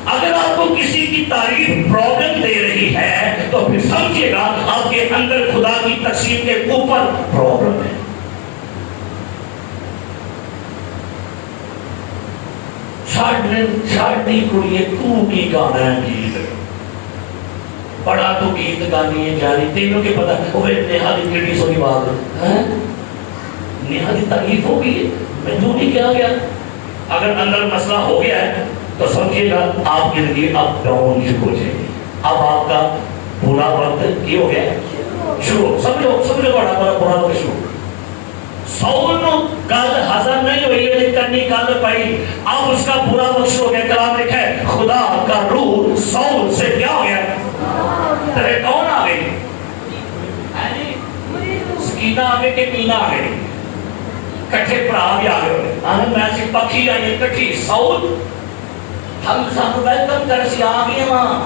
اگر آپ کو کسی کی تعریف پرابلم دے رہی ہے تو پھر سمجھیے گا آپ کے اندر خدا کی تقسیم کے اوپر پرابلم ہے چھاڑنی کڑیے تو کی گانا ہے گیت بڑا تو گیت گانی ہے جانی تینوں کے پتہ وہ نہا دی کڑی سونی بات ہے نہا دی تعریف ہو گئی ہے میں جو نہیں کیا گیا اگر اندر مسئلہ ہو گیا ہے تو سمجھیے گا آپ کی زندگی اب ڈاؤن شروع ہو جائے گی اب آپ کا برا وقت کی ہو گیا شروع سمجھو بڑا برا وقت شروع ساؤل نو گل حاضر نہیں ہوئی ہے کرنی گل پائی اب اس کا برا وقت ہو گیا کلام لکھا ہے خدا کا روح ساؤل سے کیا ہو گیا تیرے کون آ گئی سکینہ آ گئی کہ مینا آ گئی کٹھے پرا بھی آ گئے آنے میں ایسی پکھی آئی کٹھی ساؤل ہم سانو ویلکم کر سی آ گئے وہاں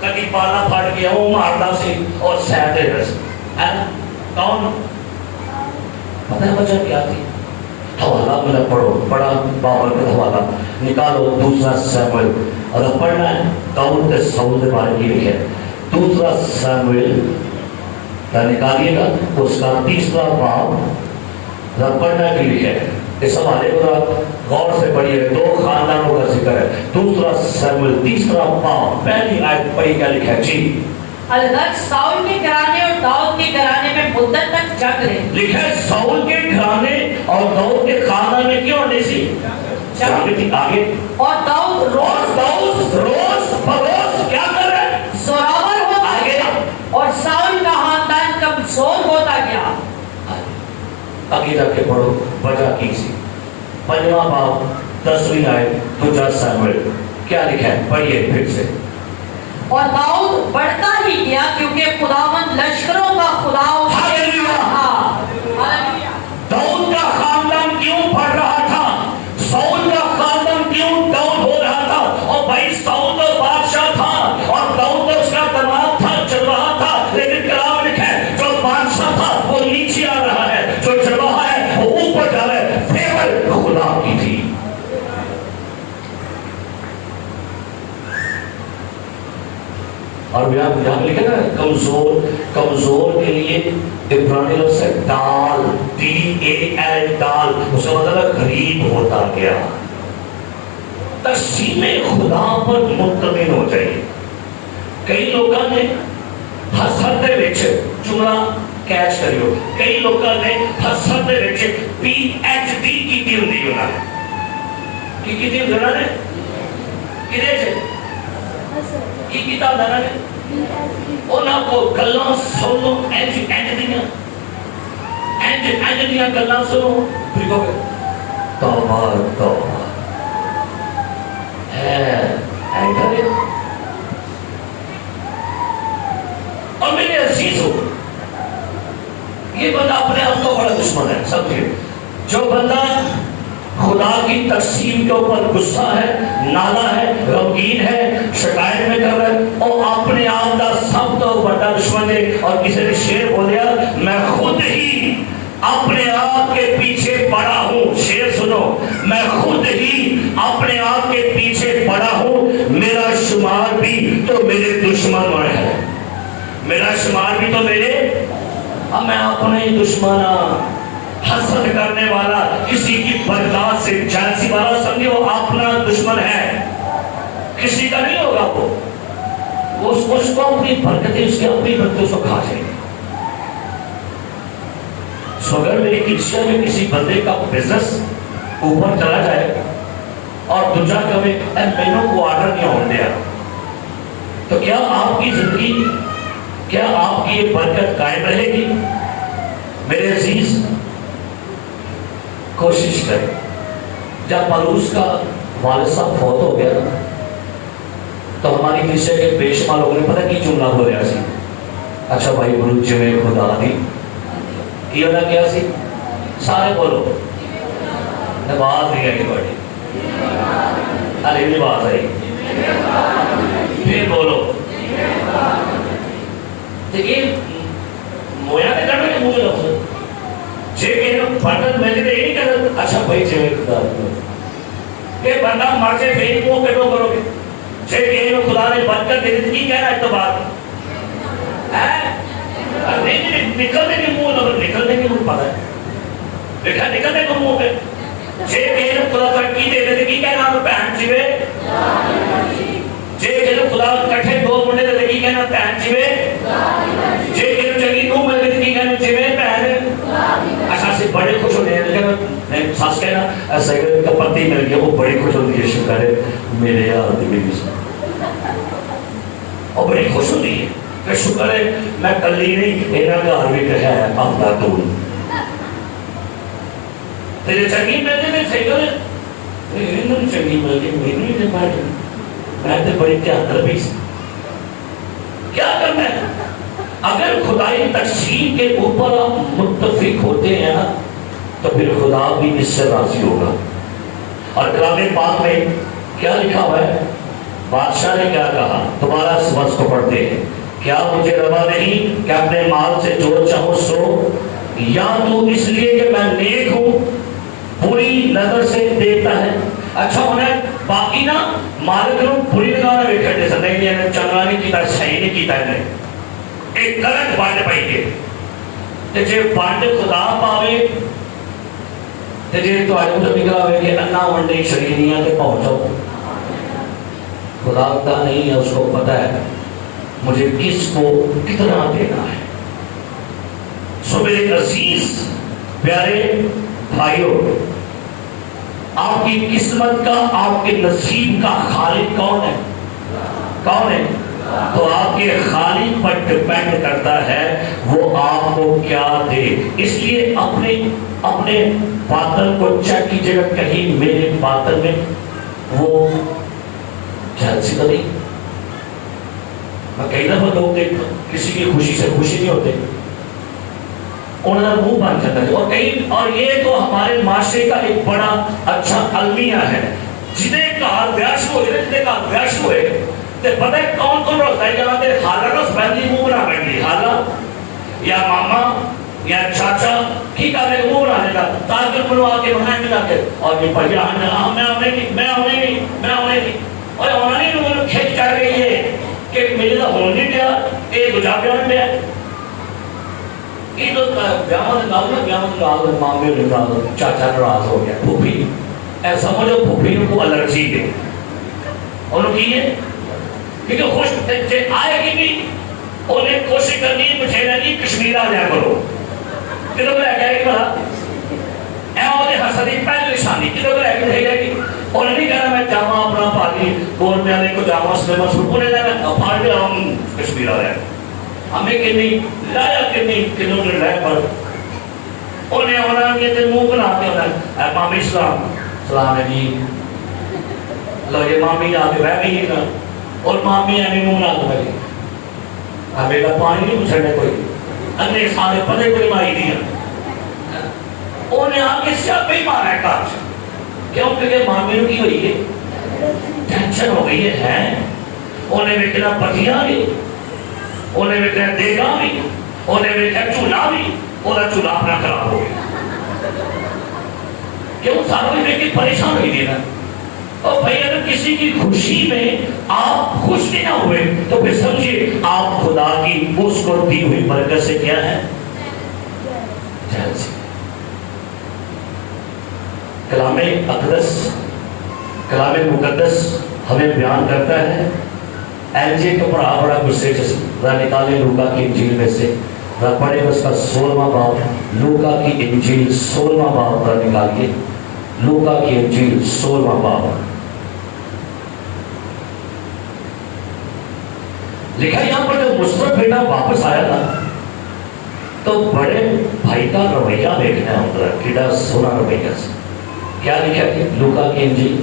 کدی پالا پھڑ گیا وہ ماردا سی اور سہ دے رس کون پتہ ہے وجہ کیا تھی حوالہ میں پڑھو بڑا بابر کا حوالہ نکالو دوسرا سیموئل اگر پڑھنا ہے داؤد کے ساؤل کے بارے میں لکھا ہے دوسرا سیموئل نکالیے گا اس کا 3 باب اگر پڑھنا ہے لکھا ہے اس حوالے کو غور سے پڑھیے 2 خاندانوں کا ذکر ہے دوسرا سیموئل 3 باب پہلی آیت پڑھی کیا لکھا ہے جی البتہ ساؤل کے گھرانے اور داؤد کے گھرانے میں مدت تک جنگ رہی لکھا ہے ساؤل کے گھرانے اور داؤد کے خاندان میں کیوں ہونے سی جنگ تھی آگے اور داؤد روز بروز کیا کر رہے ہیں زوراور ہوتا گیا اور ساؤل کا خاندان کمزور ہوتا گیا آگے جا کے پڑھو وجہ کی سی 5واں باب 10ویں آیت 2 سیموئیل کیا لکھا ہے پڑھیے پھر سے اور داؤد بڑھتا ہی گیا کیونکہ خداوند لشکروں کا خدا اس کے ساتھ تھا داؤد کا خاندان کیوں بڑھ رہا تھا ساؤل کا خاندان کیوں ڈاؤن ہو رہا تھا اور بھائی ساؤل تو بادشاہ تھا اور داؤد تو اس کا دماغ تھا چل رہا تھا لیکن کلام لکھا ہے جو بادشاہ تھا وہ نیچے آ رہا ہے جو چل رہا ہے وہ اوپر جا رہا ہے فیور خدا کی تھی اور یہاں لکھے نا کمزور کے لیے عبرانی لفظ ہے ڈال، DAL ڈال، اس کا مطلب ہے غریب ہوتا گیا. تقسیم خدا پر مطمئن ہو جائیے. کئی لوگوں نے حسد دے وچ جملہ کیچ کریو، کئی لوگوں نے حسد دے وچ PhD کیتی ہوندی انہاں نے کی کیتی ہوندی انہاں نے کدے چ کی کیتا انہاں نے انہاں کو گلاں سنو انج دیاں گلاں سنو پھر کہو گے توبہ اور میرے عزیزوں یہ بندہ اپنے آپ کو بڑا دشمن ہے. سمجھے جو بندہ خدا کی تقسیم کے اوپر غصہ ہے، نالا ہے، غمگین ہے، شکایت میں کر رہا ہے اور اپنے آپ کا سب تو بڑا دشمن ہے. اور کسی نے شعر بولیا میں خود ہی اپنے آپ کے پیچھے پڑا ہوں. شعر سنو، میں خود ہی اپنے آپ کے پیچھے پڑا ہوں، میرا شمار بھی تو میرے دشمن میں ہے، میرا شمار بھی تو میرے. اب میں اپنے ہی دشمن، حسد کرنے والا، کسی کی برکات سے جالسی والا سمجھے وہ اپنا دشمن ہے، کسی کا نہیں ہوگا. وہ اس کو اپنی برکتیں، اس کی اپنی برکتیں اس کو کھا جائیں گے. سو اگر میری کلیسیا میں کسی بندے کا بزنس اوپر چلا جائے اور دوجا کبھی مینو کو آرڈر نہیں ہونے دیا تو کیا آپ کی زندگی، کیا آپ کی یہ برکت قائم رہے گی؟ میرے عزیز کوشش کریں. جب پالوس کا والد صاحب فوت ہو گیا تو ہماری کلیسیا کے بے شمار لوگوں نے پتہ کی جملہ بولیا سی، اچھا بھائی بولو جویں خدا دی یہ ہونا کیا سی، سارے بولو. آواز نہیں آئی بڑی، ارے بھی آواز آئی، پھر بولو. دیکھیے مویا نے کرنا کہ مجھے لفظ جے کہنا پھٹن میں نے یہ نہیں کہنا اچھا بھائی جے خدا کہ بندہ مر جائے پھر منہ کٹو کرو گے. جے کہنا خدا نے برکت دے دی کی کہنا ہے تو بات نہیں نکلنے کے منہ نہ نکلنے کے منہ پتہ ہے دیکھا نکلنے کو منہ پہ جے کہنا خدا ترقی دے دے کی کہنا تو بہن جیوے جے کہنا خدا کٹھے دو منڈے دے کی کہنا بہن جیوے جے کہنا چنگی نو مل گئی کی کہنا جیوے بہن. اچھا سے بڑے خوش ہوتے ہیں لیکن ساس کہنا سیگرٹ کا پتی مل گیا وہ بڑی خوش ہوتی ہے، شکر ہے میرے یار دی بیوی سے اور بڑی خوش ہوتی ہے کہ شکر ہے میں کلی نہیں اینا کا عربی کہ ہے افلاطون تیرے چنگی ملتے میں سیگرٹ انہوں چنگی ملتی میں نہیں دے پائی میں تے بڑی تیاتر بھی کیا کرنا ہے. اگر خدائی تقسیم کے اوپر آپ متفق ہوتے ہیں نا تو پھر خدا بھی اس سے راضی ہوگا. اور کلام پاک میں کیا لکھا ہوا ہے، بادشاہ نے کیا کہا، دوبارہ اس وقت کو پڑھتے ہیں، کیا مجھے روا نہیں کہ اپنے مال سے جو چاہوں سو، یا تو اس لیے کہ میں نیک ہوں بری نظر سے دیکھتا ہے. اچھا انہیں باقی نا مالک نو بری نگاہ میں کھڑے سے نہیں ہے چنگا نہیں کیتا صحیح نہیں کیتا ہے ایک غلط بانڈ پائی گے تے جے بانڈ خدا پاوے تے جے تو آئے تو نکلا ہوئے کہ انا ونڈے شریعیاں تے پہنچو. خدا کا نہیں ہے، اس کو پتہ ہے مجھے کس کو کتنا دینا ہے. سو میرے عزیز پیارے بھائیوں، آپ کی قسمت کا، آپ کے نصیب کا خالق کون ہے؟ کون ہے؟ تو آپ کے خالق پر ڈیپینڈ کرتا ہے وہ آپ کو کیا دے. اس لیے اپنے باطن کو چیک کیجیے گا کہیں میرے باطن میں وہ جھلسی تو نہیں. میں کئی دفعہ لوگ دیکھتا کسی کی خوشی سے خوشی نہیں ہوتے، انہوں نے منہ بن جاتا ہے. اور یہ تو ہمارے معاشرے کا ایک بڑا اچھا المیہ ہے. جنہیں کہا بیاش ہوئے تے پتہ ہے کون کون روزائی جاتے حالہ کا سپیلی منہ بنا بیٹھی، حالہ یا ماما یا چاچا کی کہتے منہ بنا لگا تاکہ منہ آکے بنائیں ملا کے اور یہ پڑھ میں آنے نہیں اور آنے نہیں انہوں نے کھیچ کر رہی ہے کہ میرے دا ہون نہیں دیا اے دجا بیان دیا یہ تو بیان نال مامے نال چاچا ناراض ہو گیا پھوپھی اے سمجھو پھوپھی کو الرجی ہے انہوں کی ہے کیونکہ خوش آئے گی بھی انہیں کوشش کرنی ہے بچھینا نہیں کشمیر آ جائے کرو کدھر لے گیا کہ بڑا اے وہ حسدی پہلی نشانی کدھر لے کے گیا کہ انہیں نہیں کہنا میں جامع اپنا پالی گول میں آنے کو جامع سلیمہ سرکو نے لینا پھاڑ لیا ہم کشمیر آ رہے ہیں ہمیں کہ نہیں لایا کہ نہیں کنوں نے لائے پر انہیں ہونا یہ تے منہ بنا کے ہونا اے مامی سلام ہے جی لو یہ مامی آگے بہ گئی نا اور مامی ہمیں منہ بنا کے بہ گئی ہمیں کا پانی نہیں پچھڑنے کوئی انہیں سارے پتے کوئی مائی دیا انہیں آگے سے آپ ہی مارا ہے کاج کیوں کہ مامی نے کی ہوئی ہے ٹینشن ہو گئی ہے انہیں وکنا پتیاں بھی انہیں وکنا دیگا بھی انہیں وکنا چولا بھی انہیں چولا اپنا خراب ہو گیا کیوں ساروں نے وکن پریشان ہوئی دینا اور بھئی اگر کسی کی خوشی میں آپ خوش نہیں نہ ہوئے تو پھر سمجھئے آپ خدا کی اس کو دی ہوئی برکت سے کیا ہے جہل سے کلام اقدس کلام مقدس ہمیں بیان کرتا ہے اینجے کے اوپر بڑا غصے سے ذرا نکالیں لوکا کی انجیل میں سے ذرا پڑھیں اس کا 16واں باب لوکا کی انجیل 16واں باب ذرا نکالیے لوکا کی انجیل 16واں باب لکھا یہاں پر جب مصطفی بیٹا واپس آیا تھا تو بڑے بھائی کا رویہ دیکھنا ہے کیڑا سونا رویہ سے کیا لکھا ہے لوکا کی انجیل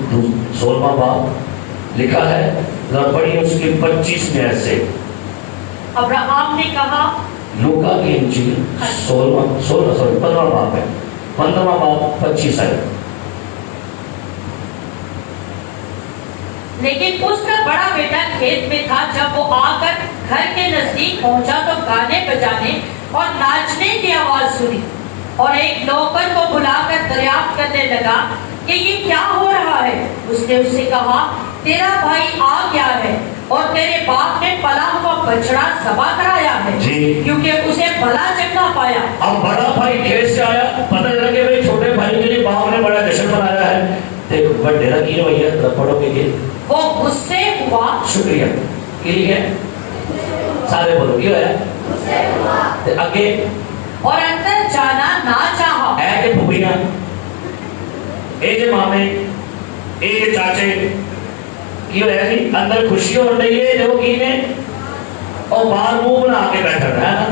16واں باب لکھا ہے ذرا پڑھیے اس کی 25 میں ایسے ابراہم نے کہا لوکا کی انجیل 15واں باب ہے 15واں باب 25 ہے لیکن اس کا بڑا بیٹا کھیت میں تھا جب وہ آ کر گھر کے نزدیک پہنچا تو گانے بجانے اور ناچنے کی آواز سنی اور ایک نوکر کو بلا کر دریافت کرنے لگا کہ یہ کیا ہو رہا ہے اس نے اس سے کہا تیرا بھائی آ گیا ہے اور تیرے باپ نے پلا ہوا بچڑا ذبح کرایا ہے کیونکہ اسے بھلا چنگا پایا اب بڑا بھائی کھیت سے آیا پتہ لگے بھائی چھوٹے بھائی کے لیے باپ نے بڑا جشن منایا ہے دیکھ بڑا کی رویہ ذرا پڑھو گے وہ غصے ہوا شکریہ کے لیے سارے بولو کیوں ہے آگے اور اندر جانا نہ چاہا اے کہ بھوبیاں اے جے مامے اے جے چاچے کیوں ہے جی اندر خوشی ہو رہی ہے جو کی نے اور باہر منہ بنا کے بیٹھا ہے نا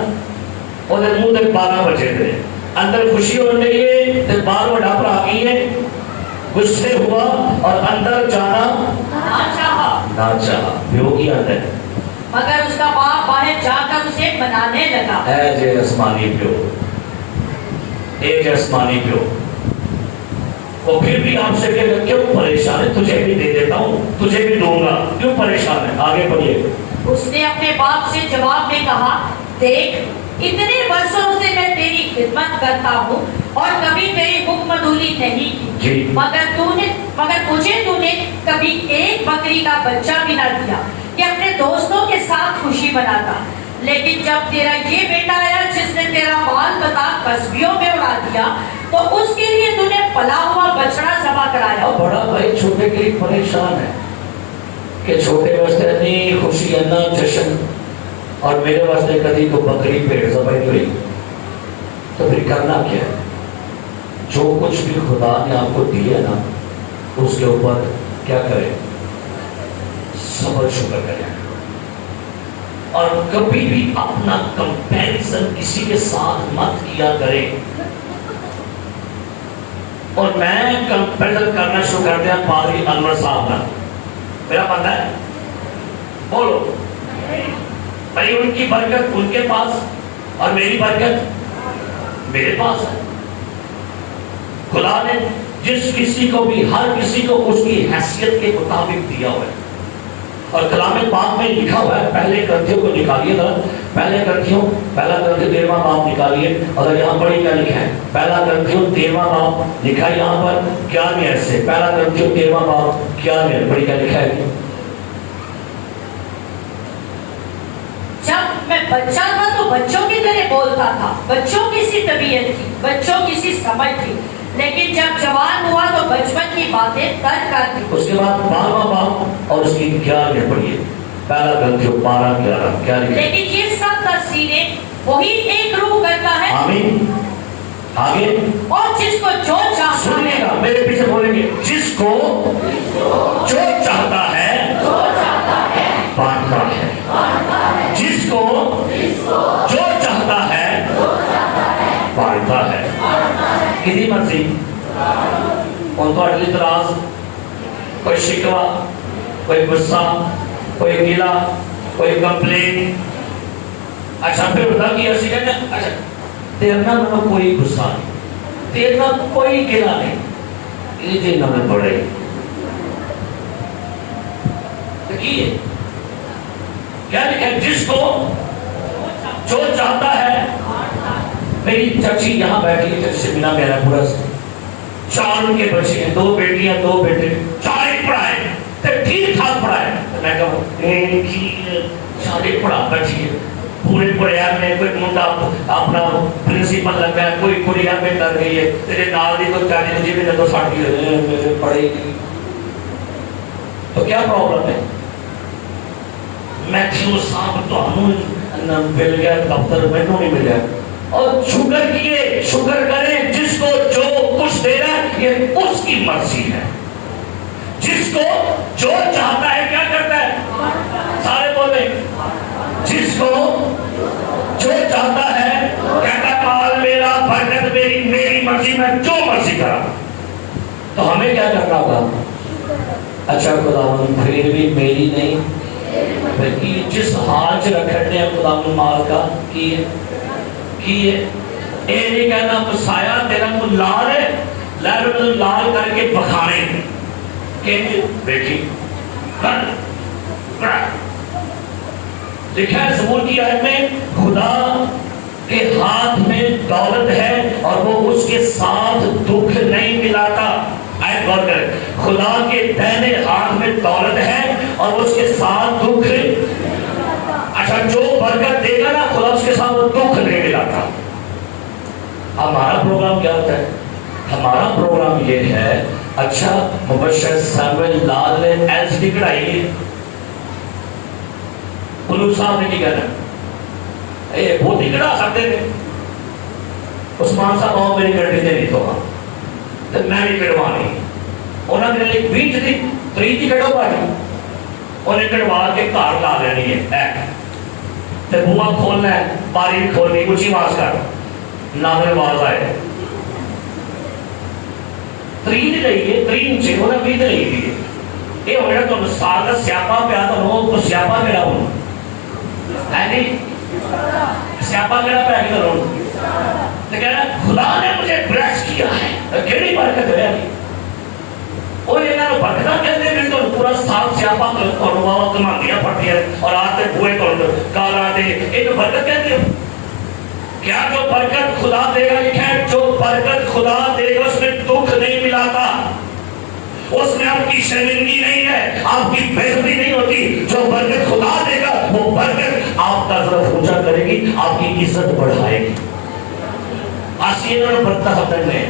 اور منہ تک 12 بجے تھے اندر خوشی ہو رہی ہے تو باہر وہ ڈاپر آ گئی ہے غصے ہوا اور اندر جانا نہ چاہا پیو کی اندر مگر اس کا باپ باہر جا کر اسے منانے لگا اے جے آسمانی پیو اے جے آسمانی پیو وہ پھر بھی آپ سے کہے گا کیوں پریشان ہے تجھے بھی دے دیتا ہوں تجھے بھی دوں گا کیوں پریشان ہے آگے بڑھئے اس نے اپنے باپ سے جواب میں کہا دیکھ اتنے برسوں سے میں تیری خدمت کرتا ہوں اور کبھی تیری حکم دولی نہیں کی مگر مجھے تو نے کبھی ایک بکری کا بچہ بھی نہ دیا کہ اپنے دوستوں کے ساتھ خوشی مناتا لیکن جب تیرا یہ بیٹا آیا جس نے تیرا مال بتا قصبیوں میں اڑا دیا تو اس کے لیے تو نے پلا ہوا بچڑا ذبح کرایا بڑا بھائی چھوٹے کے لیے پریشان ہے کہ چھوٹے واسطے نہیں خوشی نہ جشن اور میرے واسطے کدی کو بکری پیڑ ذبح نہیں ہوئی تو پھر کرنا کیا ہے جو کچھ بھی خدا نے آپ کو دیا نا اس کے اوپر کیا کرے صبر شکر کرے اور کبھی بھی اپنا کمپیریزن کسی کے ساتھ مت کیا کرے اور میں کمپیریزن کرنا شروع کر دیا پادری انور صاحب کا میرا پتہ ہے بولو بھائی ان کی برکت ان کے پاس اور میری برکت میرے پاس ہے خدا نے جس کسی کو بھی ہر کسی کو اس کی حیثیت کے مطابق دیا ہوا ہے اور کلام پاک میں لکھا ہوا ہے پہلے کرتھیوں کو نکالیے ذرا پہلا کرتھیوں 13واں باب نکالیے اور یہاں پڑھی کیا لکھا ہے پہلا کرتھیوں 13واں باب لکھا ہے یہاں پر کیا میں ایسے پہلا کرتھیوں 13واں باب کیا میں پڑھی کیا لکھا ہے میں بچہ تھا تو بچوں کی طرح بولتا تھا, بچوں کی سی طبیعت تھی, بچوں کی سی سمجھ تھی, لیکن جب جوان ہوا تو بچپن کی باتیں ترک کر دی. اس کے بعد 12واں باب اور اس کی 11 پڑھیے, پہلا گرنتھیوں 12:11 کیا لکھا؟ لیکن یہ سب تصویریں وہی ایک روح کرتا ہے. آمین. آگے اور جس کو جو چاہتا سنیے ہے, گا, میرے پیچھے بولیں گے, جس کو جو چاہتا ہے بانٹتا ہے. جس کو جو چاہتا ہے بانٹتا ہے. کتنی مرضی, ان کو اعتراض, کوئی شکوہ, کوئی غصہ, کوئی گلا, کوئی کمپلین. اچھا پھر ہوتا کہ ایسی کہتے ہیں, اچھا تیرنا میں کوئی غصہ نہیں, تیرنا کوئی گلا نہیں, یہ دن ہمیں پڑے دیکھیے کیا لکھا, جس کو جو چاہتا ہے. میری چچی یہاں بیٹھی ہے, چچی سے بنا میرا پورا 4 ان کے بچے ہیں, 2 بیٹیاں 2 بیٹے, 4 پڑھائے تو ٹھیک ٹھاک پڑھائے. میں کہوں ایک ہی 4 پڑھا بیٹھی ہے پورے پریار میں, کوئی منڈا اپنا پرنسپل لگا ہے, کوئی کڑیا میں کر رہی ہے, تیرے نال دی تو چاہتی تجھے بھی تو ساڑھی ہے پڑھے گی تو کیا پرابلم ہے. میتھیو صاحب تو ہمیں مل گیا دفتر میں نہیں ملیا, اور شکر کیے, شکر کریں, جس کو جو کچھ دے رہا ہے یہ اس کی مرضی ہے. جس کو جو چاہتا ہے کیا کرتا ہے, سارے بولے, جس کو جو چاہتا ہے کہتا مال میرا, برکت میری, میری مرضی, میں جو مرضی کرا. تو ہمیں کیا کرنا ہوگا, اچھا خداوند پھر بھی میری نہیں, بلکہ جس حال سے رکھنے ہیں خداوند مال کا کیے اے نہیں کہنا مسایا تیرا منہ لال ہے, لال کر کے بکھانے کہ بیٹی کر لکھا ہے زبور کی آیت میں, خدا کے ہاتھ میں دولت ہے اور وہ اس کے ساتھ دکھ نہیں ملاتا. آیت غور کریں, خدا کے دائیں ہاتھ میں دولت ہے اور اس کے ساتھ دکھ. اچھا جو برکت دے گا نا خدا اس کے ساتھ وہ دکھ نہیں ملاتا. ہمارا پروگرام کیا ہوتا ہے, ہمارا پروگرام یہ ہے, اچھا مبشر سیموئل لال نے ایل سی کڑھائی ہے, بلو صاحب نے نہیں کہنا اے وہ نہیں کڑھا سکتے تھے, عثمان صاحب آؤ میری گھر دیتے نہیں تو میں بھی کڑھوانی. انہوں نے ایک بیچ دی 3 کی کڑھو پائی, انہیں کڑھوا کے کار لا لینی ہے, تے بوا کھولنا ہے, باری کھولنی, اونچی آواز کر, ناظر آواز آئے 3 لئیے, 3 انچے انہیں 20 لئیے. یہ ہونا تو سال کا سیاپا پہ آتا ہوں, تو سیاپا میرا ہوں ہے نہیں, سیاپا میرا پہ آگے کروں. تو کہنا خدا نے مجھے بلیس کیا ہے, کیڑی برکت ہے نہیں, اور یہ نہ برکتہ کہتے ہیں تو پورا سال سیاپا کروں بابا کماندیاں پڑتی ہے اور آتے بوئے کروں کالا دے, یہ تو برکت کہتے ہیں. کیا جو برکت خدا دے گا, لکھا ہے جو برکت خدا دے گا اس میں دکھ نہیں ملاتا, اس میں آپ کی شرمندگی نہیں ہے, آپ کی بےعزتی نہیں ہوتی. جو برکت خدا دے گا وہ برکت آپ کا ذرا اونچا کرے گی, آپ کی عزت بڑھائے گی. آسیے انہوں نے برکتہ سمجھ نہیں,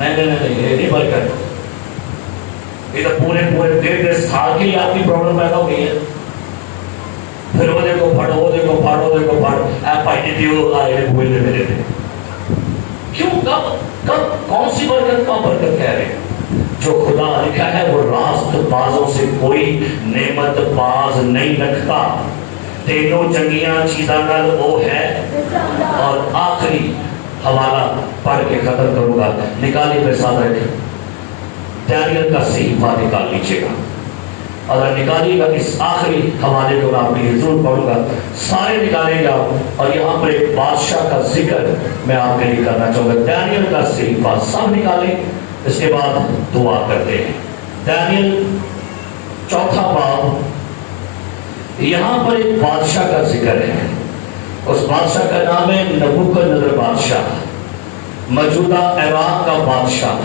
یہ نہیں برکت, یہ تو پورے 1.5 سال کے لیے آپ کی پرابلم پیدا ہو گئی ہے. پھر وہ دیکھو پڑھو, وہ دیکھو پڑھو, وہ دیکھو پڑھ, اے پائی دیو آئے ہوئے لے میرے تھے. کیوں, کب کون سی برکت کا برکت کہہ رہے ہیں. جو خدا لکھا ہے وہ راست بازوں سے کوئی نعمت باز نہیں رکھتا. تینوں چنگیاں چیزاں نال وہ ہے. اور آخری حوالہ پڑھ کے ختم کروں گا, نکالی میرے ساتھ رکھیں, دانیل کا صحیفہ نکال لیجیے گا, اگر نکالیے گا اس آخری حوالے کو میں آپ کے لیے ضرور پڑھوں گا, سارے نکالیں گا. اور یہاں پر ایک بادشاہ کا ذکر میں آپ کے لیے کرنا چاہوں گا. دانیل کا صحیفہ سب نکالیں, اس کے بعد دعا کرتے ہیں. دانیل 4 باب, یہاں پر ایک بادشاہ کا ذکر ہے. اس بادشاہ کا نام ہے نبوکدنصر بادشاہ, موجودہ عراق کا بادشاہ.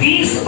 30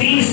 30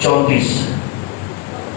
34।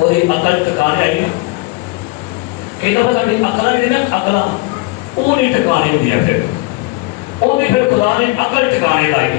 ਉਹਦੀ ਅਕਲ ਟਿਕਾਣੇ ਆਈ ਨਾ, ਕਈ ਦਫਾ ਸਾਡੀ ਅਕਲਾਂ ਜਿਹੜੀਆਂ ਨਾ ਅਕਲਾਂ ਉਹ ਨਹੀਂ ਟਿਕਾਣੇ ਹੁੰਦੀਆਂ, ਫਿਰ ਉਹਦੀ ਫਿਰ ਖੁਦਾ ਨੇ ਅਕਲ ਟਿਕਾਣੇ ਲਾਈ।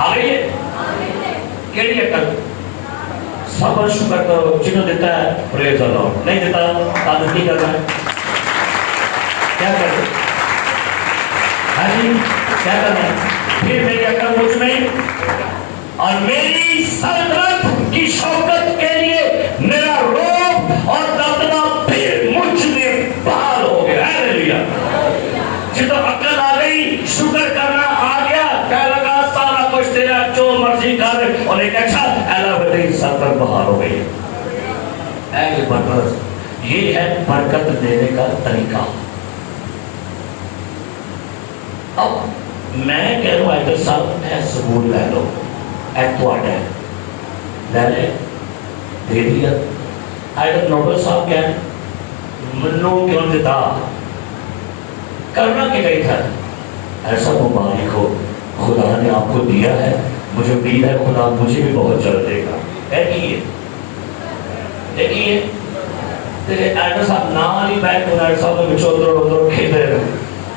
آ گئی ہے کیڑی عقل؟ صبر شکر کرو، جنہوں دیتا ہے پریز اللہ، نہیں دیتا تعدد نہیں کرنا ہے، کیا کرتے؟ ہاں جی کیا کرنا ہے؟ پھر میری عقل مجھ میں اور میری سلطنت کی شوکت کے لیے میرا روب اور دبدبہ پھر مجھ میں بحال ہو گیا۔ ہاللیلویا۔ جب عقل آ گئی، شکر کرنا آ گیا، کہنے لگا سارا کچھ تیرا جو مرضی کر، اور ایک اچھا اللہ بدی سلطنت بحال ہو گئی۔ اے برکت، یہ ہے برکت دینے کا طریقہ۔ اب میں کہہ رہا ہوں ایڈر صاحب اے ثبوت لے لو، اے تواڈا لے لے، دے دیا۔ ایڈر نوبل صاحب کہیں منو کیوں دیتا، کرنا کیا گئی تھا؟ ایسا مبارک ہو، خدا نے آپ کو دیا ہے، مجھے امید ہے خدا مجھے بھی بہت جلد دے گا۔ دیکھیے ایڈر صاحب نال ہی بیٹھ کر ایڈر صاحب نے بچوں ادھر کھیلتے رہے،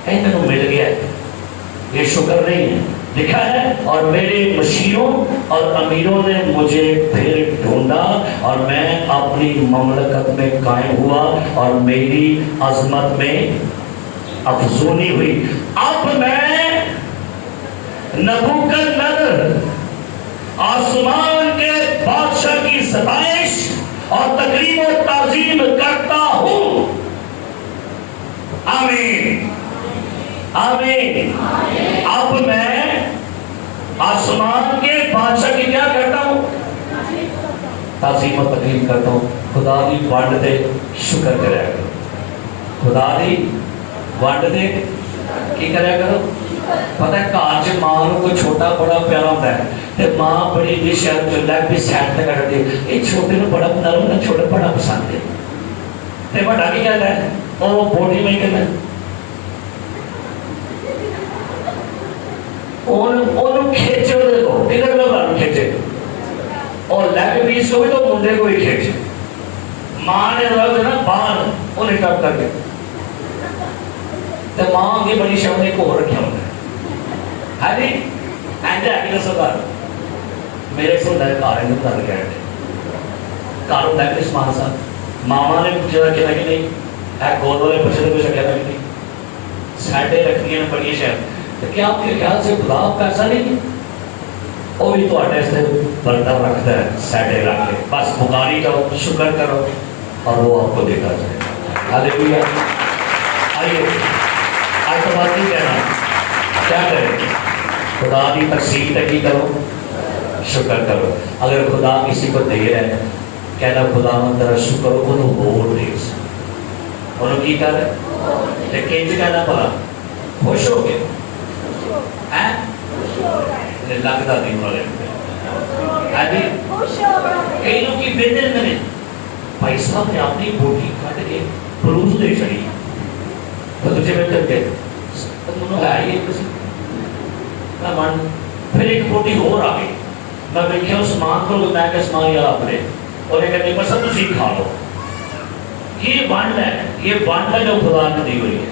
کہیں تینوں مل گیا ہے، یہ شکر نہیں ہے۔ لکھا ہے اور میرے مشیروں اور امیروں نے مجھے پھر ڈھونڈا اور میں اپنی مملکت میں قائم ہوا اور میری عظمت میں افزونی ہوئی۔ اب میں نبوکدنصر آسمان کے بادشاہ کی ستائش اور تکریم و تعظیم کرتا ہوں۔ آمین آمین۔ اب میں آسمان کے بادشاہ کی کیا کرتا ہوں؟ تعظیم و تکریم کرتا ہوں۔ خدا دی ونڈ دے شکر کرے کرو، خدا دی ونڈ دے کی کرے کرو۔ پتہ ہے کار چ ماں نوں کوئی چھوٹا بڑا پیارا ہوتا ہے تے ماں بڑی دی شہر چ لیگ بھی سائڈ تے کر دے، یہ چھوٹے نوں بڑا نرم نہ چھوٹا بڑا پسند ہے، تے بڑا کی کہتا ہے او بوڈی میں کہتا ہے انہوں کھیچے دے دو، ادھر لوگ کھیچے اور لیگ پیس کو بھی تو مندے کو ہی کھیچے۔ ماں نے رکھ نا باہر انہیں ٹپ کر کے تو ماں کی بڑی شب نے کو رکھا ہوتا ہے۔ ہاں جی اینڈ آگے سرکار میرے سو لائے کارے میں کر گیا ہے کاروں لائے اس ماں صاحب ماما نے پوچھا کہنا کہ نہیں ہے گود والے پچھلے کچھ کہنا کہ نہیں سیٹے رکھنی ہیں بڑی شہر تو کیا آپ کے خیال سے خدا آپ کا ایسا نہیں ہے؟ وہ بھی تو اٹھے سے بردہ رکھتا ہے سیٹے رکھ کے، بس بخاری کرو شکر کرو اور وہ آپ کو دیتا جائے۔ ہاللیلویا۔ آئیے آج تو بات نہیں کہنا، کیا کریں؟ خدا کی تقسیم تکی کرو، شکر کرو۔ اگر خدا کسی کو دے رہا ہے کہنا خدا من تیرا شکر ہو تو ہو دے اس انہوں کی کر رہے لیکن کہنا پڑا خوش ہو گئے لگتا دن والے کئی لوگ کی بیدر میں بھائی صاحب نے اپنی بوٹی کھٹ کے پروز دے چڑی تو تجھے میں کر کے انہوں ہے یہ کسی پھر ایک بوٹی اور آ گئی میں دیکھیں اس مان کو میں کہ سمان یا اپنے اور ایک نہیں پسند تسی کھا لو۔ یہ بانڈ ہے جو خدا نے دی ہوئی ہے،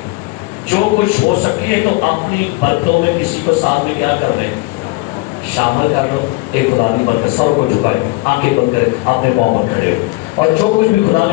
جو کچھ ہو سکے تو اپنی برکتوں میں کسی کو ساتھ میں کیا کر لیں شامل کر لو۔ ایک خدا کی برکت سر کو جھکائے، آنکھیں بند کرے، اپنے پاؤں پر کھڑے ہو اور جو کچھ بھی خدا نے